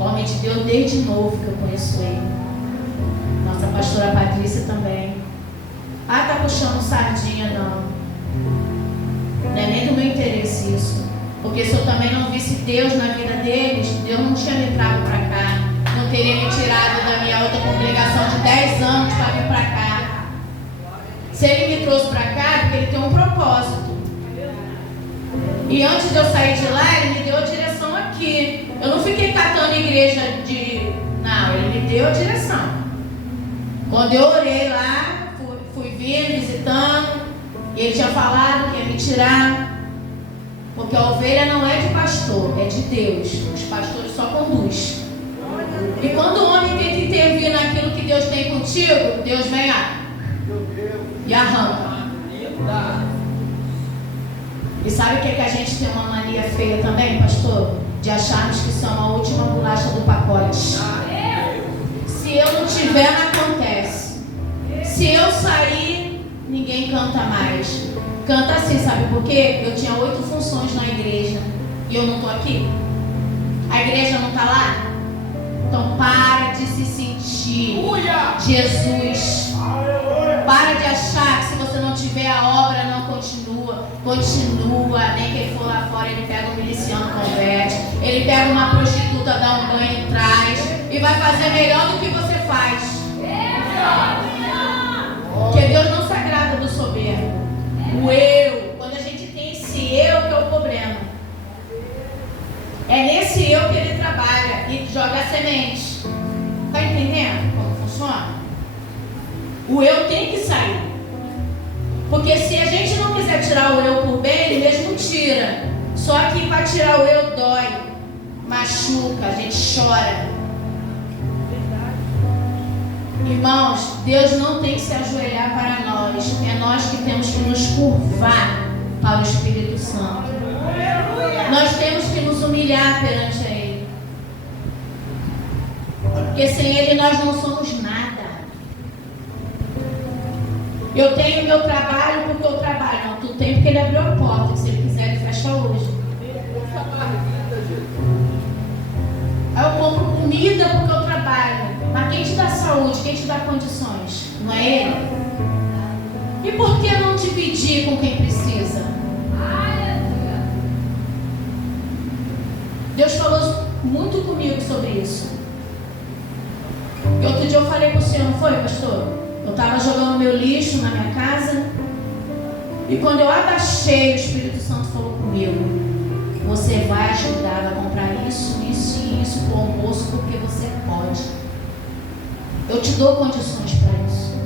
homem de Deus desde novo que eu conheço ele. Nossa pastora Patrícia também. Ah, tá puxando sardinha, não. Não é nem do meu interesse isso. Porque se eu também não visse Deus na vida deles, Deus não tinha me trago para cá. Não teria me tirado da minha outra congregação de 10 anos para vir para cá. Se ele me trouxe para cá, é porque ele tem um propósito. E antes de eu sair de lá, ele me deu a direção aqui. Eu não fiquei catando igreja de... Não, ele me deu a direção. Quando eu orei lá, fui vindo, visitando, e ele tinha falado que ia me tirar. Porque a ovelha não é de pastor, é de Deus. Os pastores só conduzem. E quando o homem tenta intervir naquilo que Deus tem contigo, Deus vem e arranca. E sabe o que a gente tem uma mania feia também, pastor? De acharmos que somos a última bolacha do pacote. Se eu não tiver, não acontece. Se eu sair, ninguém canta mais. Canta assim, sabe por quê? Eu tinha 8 funções na igreja e eu não estou aqui. A igreja não está lá? Então para de se sentir Jesus. Para de achar que se você não tiver a obra, não continua. Continua, nem que ele for lá fora, ele pega um miliciano, converte. Ele pega uma prostituta, dá um banho e traz. E vai fazer melhor do que você faz. Porque Deus não se agrada do soberbo. O eu, quando a gente tem esse eu que é o problema. É nesse eu que ele trabalha e joga a semente. Está entendendo como funciona? O eu tem que sair. Porque se a gente não quiser tirar o eu por bem, ele mesmo tira. Só que para tirar o eu dói, machuca, a gente chora. Irmãos, Deus não tem que se ajoelhar para nós. É nós que temos que nos curvar para o Espírito Santo. Nós temos que nos humilhar perante Ele. Porque sem Ele nós não somos nada. Eu tenho meu trabalho porque eu trabalho. Não, tu tem porque Ele abriu a porta. Se Ele quiser, Ele fecha hoje. Aí eu compro comida porque eu trabalho. Mas quem te dá saúde, quem te dá condições? Não é Ele? E por que não dividir com quem precisa? Deus falou muito comigo sobre isso. E outro dia eu falei para o senhor, não foi, pastor? Eu estava jogando meu lixo na minha casa. E quando eu abaixei, o Espírito Santo falou comigo: você vai ajudar, vai comprar isso, isso e isso para o almoço, porque você pode. Eu te dou condições para isso.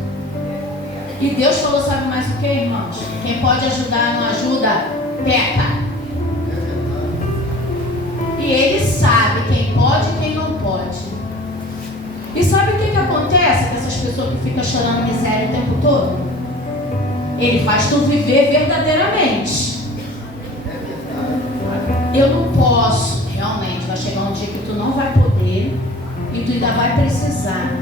E Deus falou, sabe mais o que, irmãos? Quem pode ajudar, não ajuda, peca. E Ele sabe quem pode e quem não pode. E sabe o que acontece com essas pessoas que ficam chorando miséria o tempo todo? Ele faz tu viver verdadeiramente. Eu não posso, realmente, vai chegar um dia que tu não vai poder e tu ainda vai precisar.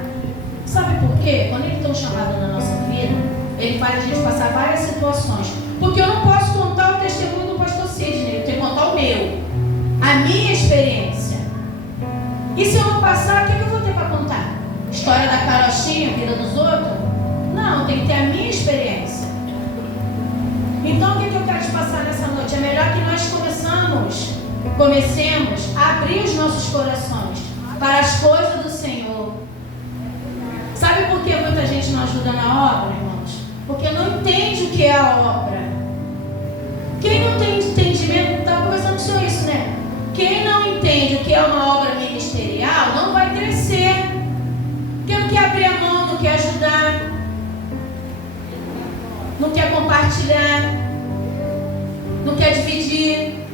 Sabe por quê? Quando Ele tem um chamado na nossa vida, Ele faz a gente passar várias situações. Porque eu não posso contar o testemunho do pastor Sidney, eu tenho que contar o meu, a minha experiência. E se eu não passar, o que eu vou ter para contar? História da carochinha, vida dos outros? Não, tem que ter a minha experiência. Então, o que eu quero te passar nessa noite? É melhor que nós comecemos a abrir os nossos corações para as coisas do Senhor. Sabe por que muita gente não ajuda na obra, irmãos? Porque não entende o que é a obra. Quem não tem entendimento, estava conversando com o senhor isso, né? Quem não entende o que é uma obra ministerial não vai crescer. Quem não quer abrir a mão, não quer ajudar, não quer compartilhar, não quer dividir.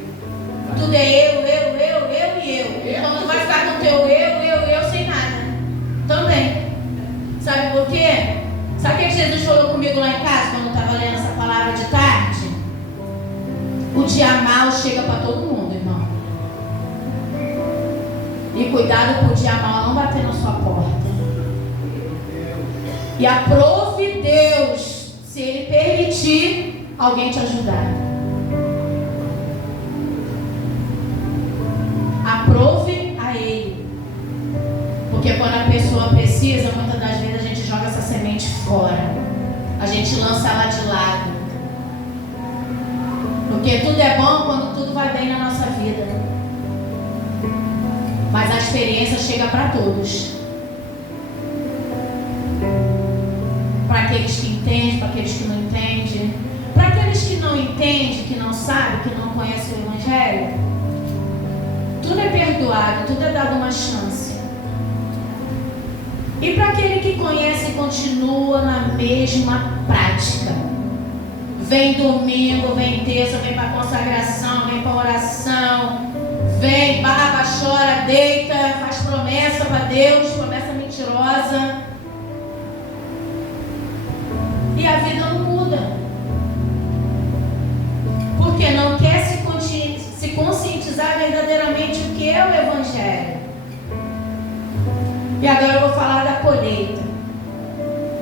Tudo é eu e eu. Então tu vai ficar com o teu eu sem nada. Também. Sabe por quê? Sabe o que Jesus falou comigo lá em casa quando eu estava lendo essa palavra de tarde? O dia mal chega para todo mundo, irmão. E cuidado para o dia mal não bater na sua porta. E aprove Deus, se Ele permitir alguém te ajudar. Aprove a Ele. Porque quando a pessoa precisa, muitas das vezes a gente joga essa semente fora. A gente lança ela de lado. Porque tudo é bom quando tudo vai bem na nossa vida. Mas a experiência chega para todos. Para aqueles que entendem, para aqueles que não entendem. Para aqueles que não entendem, que não sabem, que não conhecem o Evangelho, tudo é perdoado, tudo é dado uma chance. E para aquele que conhece e continua na mesma prática, vem domingo, vem terça, vem para consagração, vem para oração, vem, baba, chora, deita, faz promessa para Deus, promessa mentirosa, e a vida não muda, porque não quer se conscientizar verdadeiramente o que é o Evangelho. E agora eu vou falar da colheita,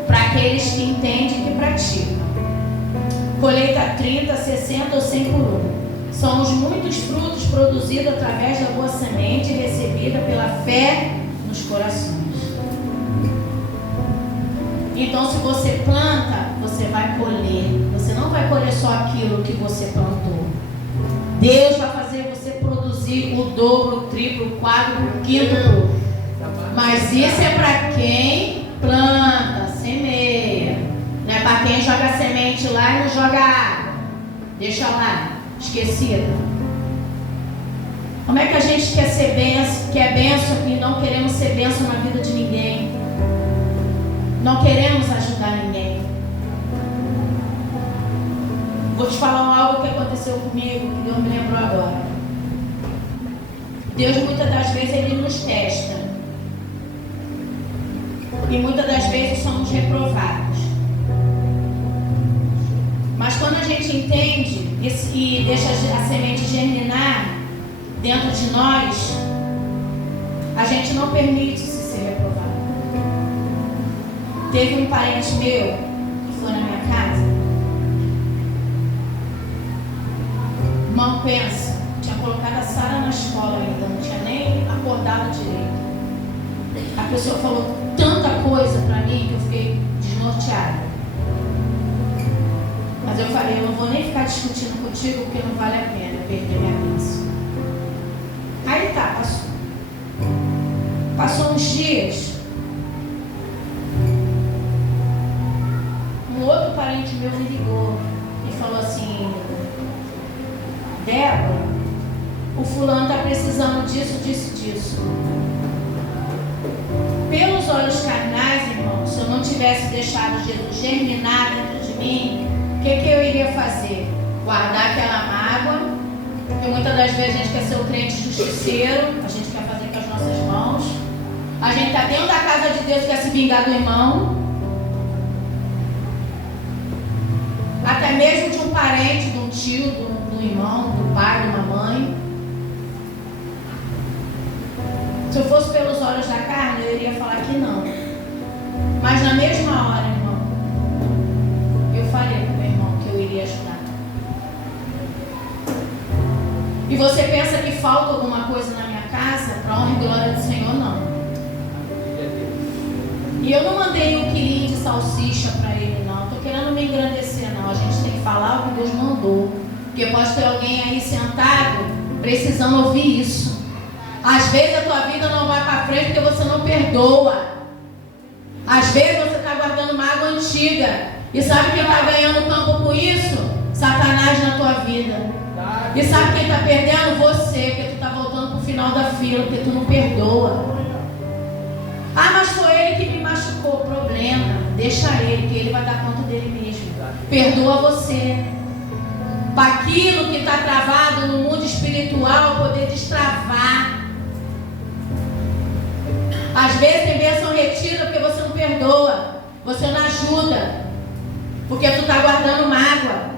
para aqueles que entendem e que praticam. Colheita 30, 60 ou 100 por 1. São os muitos frutos produzidos através da boa semente recebida pela fé nos corações. Então, se você planta, você vai colher. Você não vai colher só aquilo que você plantou. Deus vai fazer você produzir o dobro, o triplo, o quádruplo, o quíntuplo. Mas isso é para quem planta, semeia. Não é para quem joga a semente lá e não joga água. Deixa lá, esquecida. Como é que a gente quer ser bênção, quer bênção e não queremos ser bênção na vida de ninguém? Não queremos ajudar ninguém. Vou te falar algo que aconteceu comigo, que Deus me lembrou agora. Deus muitas das vezes Ele nos testa. E muitas das vezes somos reprovados. Mas quando a gente entende e deixa a semente germinar dentro de nós, a gente não permite-se ser reprovado. Teve um parente meu que foi na minha casa. Irmão, pensa, tinha colocado a Sara na escola ainda, não tinha nem acordado direito. A pessoa falou tanta coisa pra mim que eu fiquei desnorteada. Mas eu falei, eu não vou nem ficar discutindo contigo porque não vale a pena perder minha bênção. Aí tá, passou uns dias. Um outro parente meu me ligou e falou assim: Débora, o fulano está precisando disso. Pelos olhos carnais, irmão, se eu não tivesse deixado Jesus germinar dentro de mim, o que eu iria fazer? Guardar aquela mágoa, porque muitas das vezes a gente quer ser o crente justiceiro, a gente quer fazer com as nossas mãos, a gente está dentro da casa de Deus e quer se vingar do irmão. até mesmo de um parente, de um tio, do irmão, do pai, de uma mãe. Se eu fosse pelos olhos da carne, eu iria falar que não. Mas na mesma hora, irmão, eu falei para o meu irmão que eu iria ajudar. E você pensa que falta alguma coisa na minha casa? Para honra e glória do Senhor, não. E eu não mandei um quilinho de salsicha para ele, não. Estou querendo me engrandecer, não. A gente tem que falar o que Deus mandou. Porque pode ter alguém aí sentado precisando ouvir isso. Às vezes a tua vida não vai para frente porque você não perdoa. Às vezes você está guardando mágoa antiga. E sabe quem está ganhando campo com isso? Satanás na tua vida. E sabe quem está perdendo? Você, porque tu está voltando para o final da fila, porque tu não perdoa. Ah, mas foi ele que me machucou. Problema, deixa ele, que ele vai dar conta dele mesmo. Perdoa você. Para aquilo que está travado no mundo espiritual, poder destravar. Às vezes tem bênção retida porque você não perdoa, você não ajuda, porque tu está guardando mágoa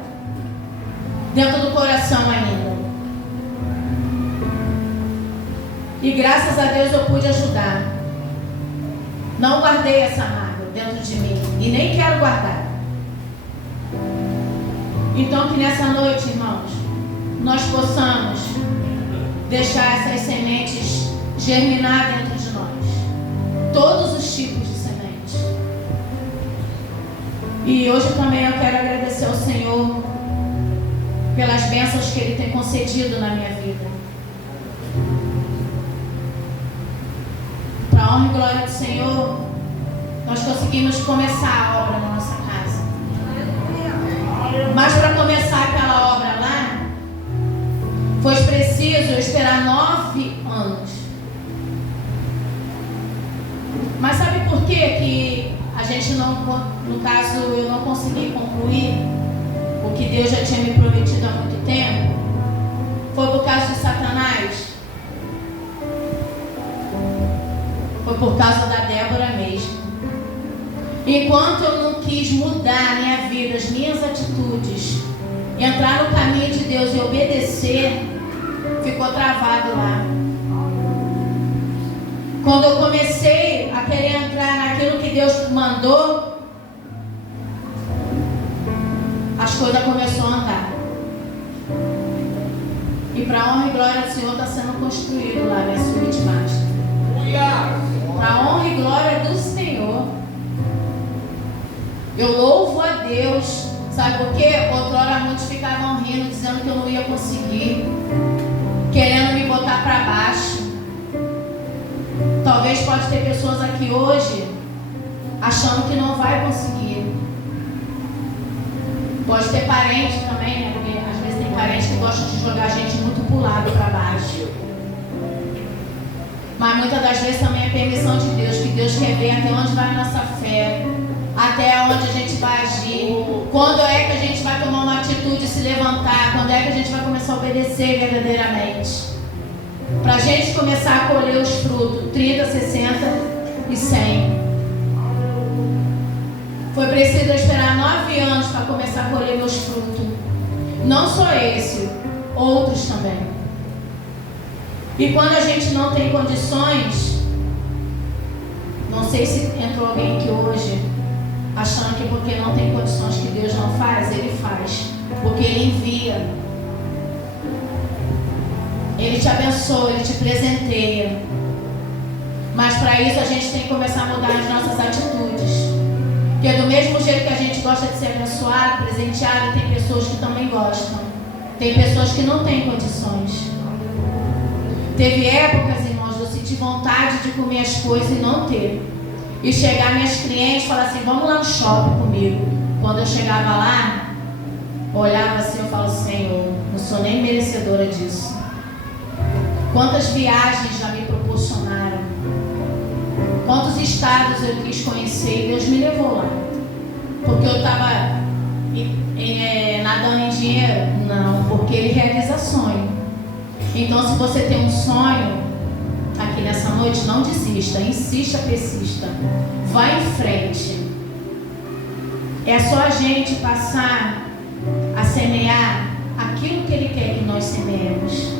dentro do coração ainda. E graças a Deus eu pude ajudar. Não guardei essa mágoa dentro de mim e nem quero guardar. Então que nessa noite, irmãos, nós possamos deixar essas sementes germinar dentro de nós. Todos os tipos de sementes. E hoje também eu quero agradecer ao Senhor pelas bênçãos que Ele tem concedido na minha vida. Para a honra e glória do Senhor, nós conseguimos começar a obra na nossa casa. Mas para começar aquela obra lá, foi preciso eu esperar 9 anos. Mas sabe por que a gente não, no caso, eu não consegui concluir o que Deus já tinha me prometido há muito tempo? Foi por causa de Satanás? Foi por causa da Débora mesmo. Enquanto eu não quis mudar a minha vida, as minhas atitudes, entrar no caminho de Deus e obedecer, ficou travado lá. Quando eu comecei a querer entrar naquilo que Deus mandou, as coisas começaram a andar. E para a honra e glória do Senhor está sendo construído lá na suíte master. Para a honra e glória do Senhor. Eu louvo a Deus. Sabe por quê? Outrora muitos ficavam rindo, dizendo que eu não ia conseguir, querendo me botar para baixo. Talvez pode ter pessoas aqui hoje achando que não vai conseguir. Pode ter parente também, né? Porque às vezes tem parente que gosta de jogar a gente muito pro lado, para baixo. Mas muitas das vezes também é permissão de Deus, que Deus quer ver até onde vai a nossa fé, até onde a gente vai agir, quando é que a gente vai tomar uma atitude e se levantar, quando é que a gente vai começar a obedecer verdadeiramente. Para a gente começar a colher os frutos, 30, 60 e 100. Foi preciso esperar 9 anos para começar a colher meus frutos. Não só esse, outros também. E quando a gente não tem condições, não sei se entrou alguém aqui hoje achando que porque não tem condições que Deus não faz, Ele faz. Porque Ele envia. Ele te abençoa, Ele te presenteia. Mas para isso a gente tem que começar a mudar as nossas atitudes. Porque do mesmo jeito que a gente gosta de ser abençoado, presenteado, tem pessoas que também gostam. Tem pessoas que não têm condições. Teve épocas, irmãos, eu senti vontade de comer as coisas e não ter. E chegar minhas clientes e falar assim, vamos lá no shopping comigo. Quando eu chegava lá, olhava assim, eu falo, Senhor, não sou nem merecedora disso. Quantas viagens já me proporcionaram. Quantos estados eu quis conhecer e Deus me levou lá. Porque eu estava nadando em dinheiro? Não, porque Ele realiza sonho. Então se você tem um sonho aqui nessa noite, não desista, insista, persista. Vai em frente. É só a gente passar semear aquilo que Ele quer que nós semeemos.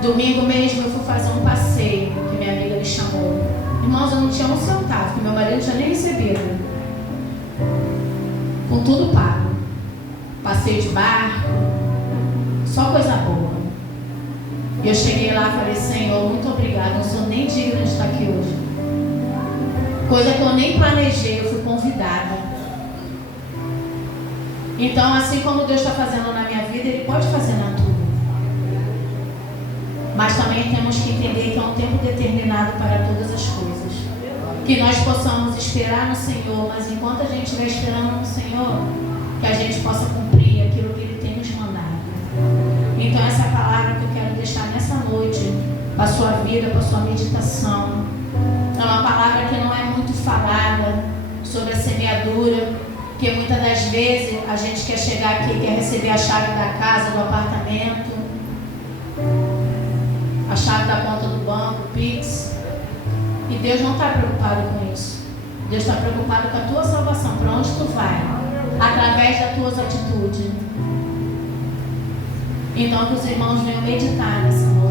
Domingo mesmo eu fui fazer um passeio que minha amiga me chamou. Irmãos, eu não tinha um centavo, porque meu marido não tinha nem recebido. Com tudo pago. Passeio de barco, só coisa boa. E eu cheguei lá e falei: Senhor, muito obrigado, não sou nem digna de estar aqui hoje. Coisa que eu nem planejei, eu fui convidada. Então, assim como Deus está fazendo na minha vida, Ele pode fazer na tua. Mas também temos que entender que é um tempo determinado para todas as coisas. Que nós possamos esperar no Senhor, mas enquanto a gente estiver esperando no Senhor, que a gente possa cumprir aquilo que Ele tem nos mandado. Então essa é a palavra que eu quero deixar nessa noite, para a sua vida, para a sua meditação. É uma palavra que não é muito falada sobre a semeadura, porque muitas das vezes a gente quer chegar aqui, quer receber a chave da casa, do apartamento, a chave da conta do banco, o Pix. E Deus não está preocupado com isso. Deus está preocupado com a tua salvação, para onde tu vai, através das tuas atitudes. Então que os irmãos venham meditar nessa noite.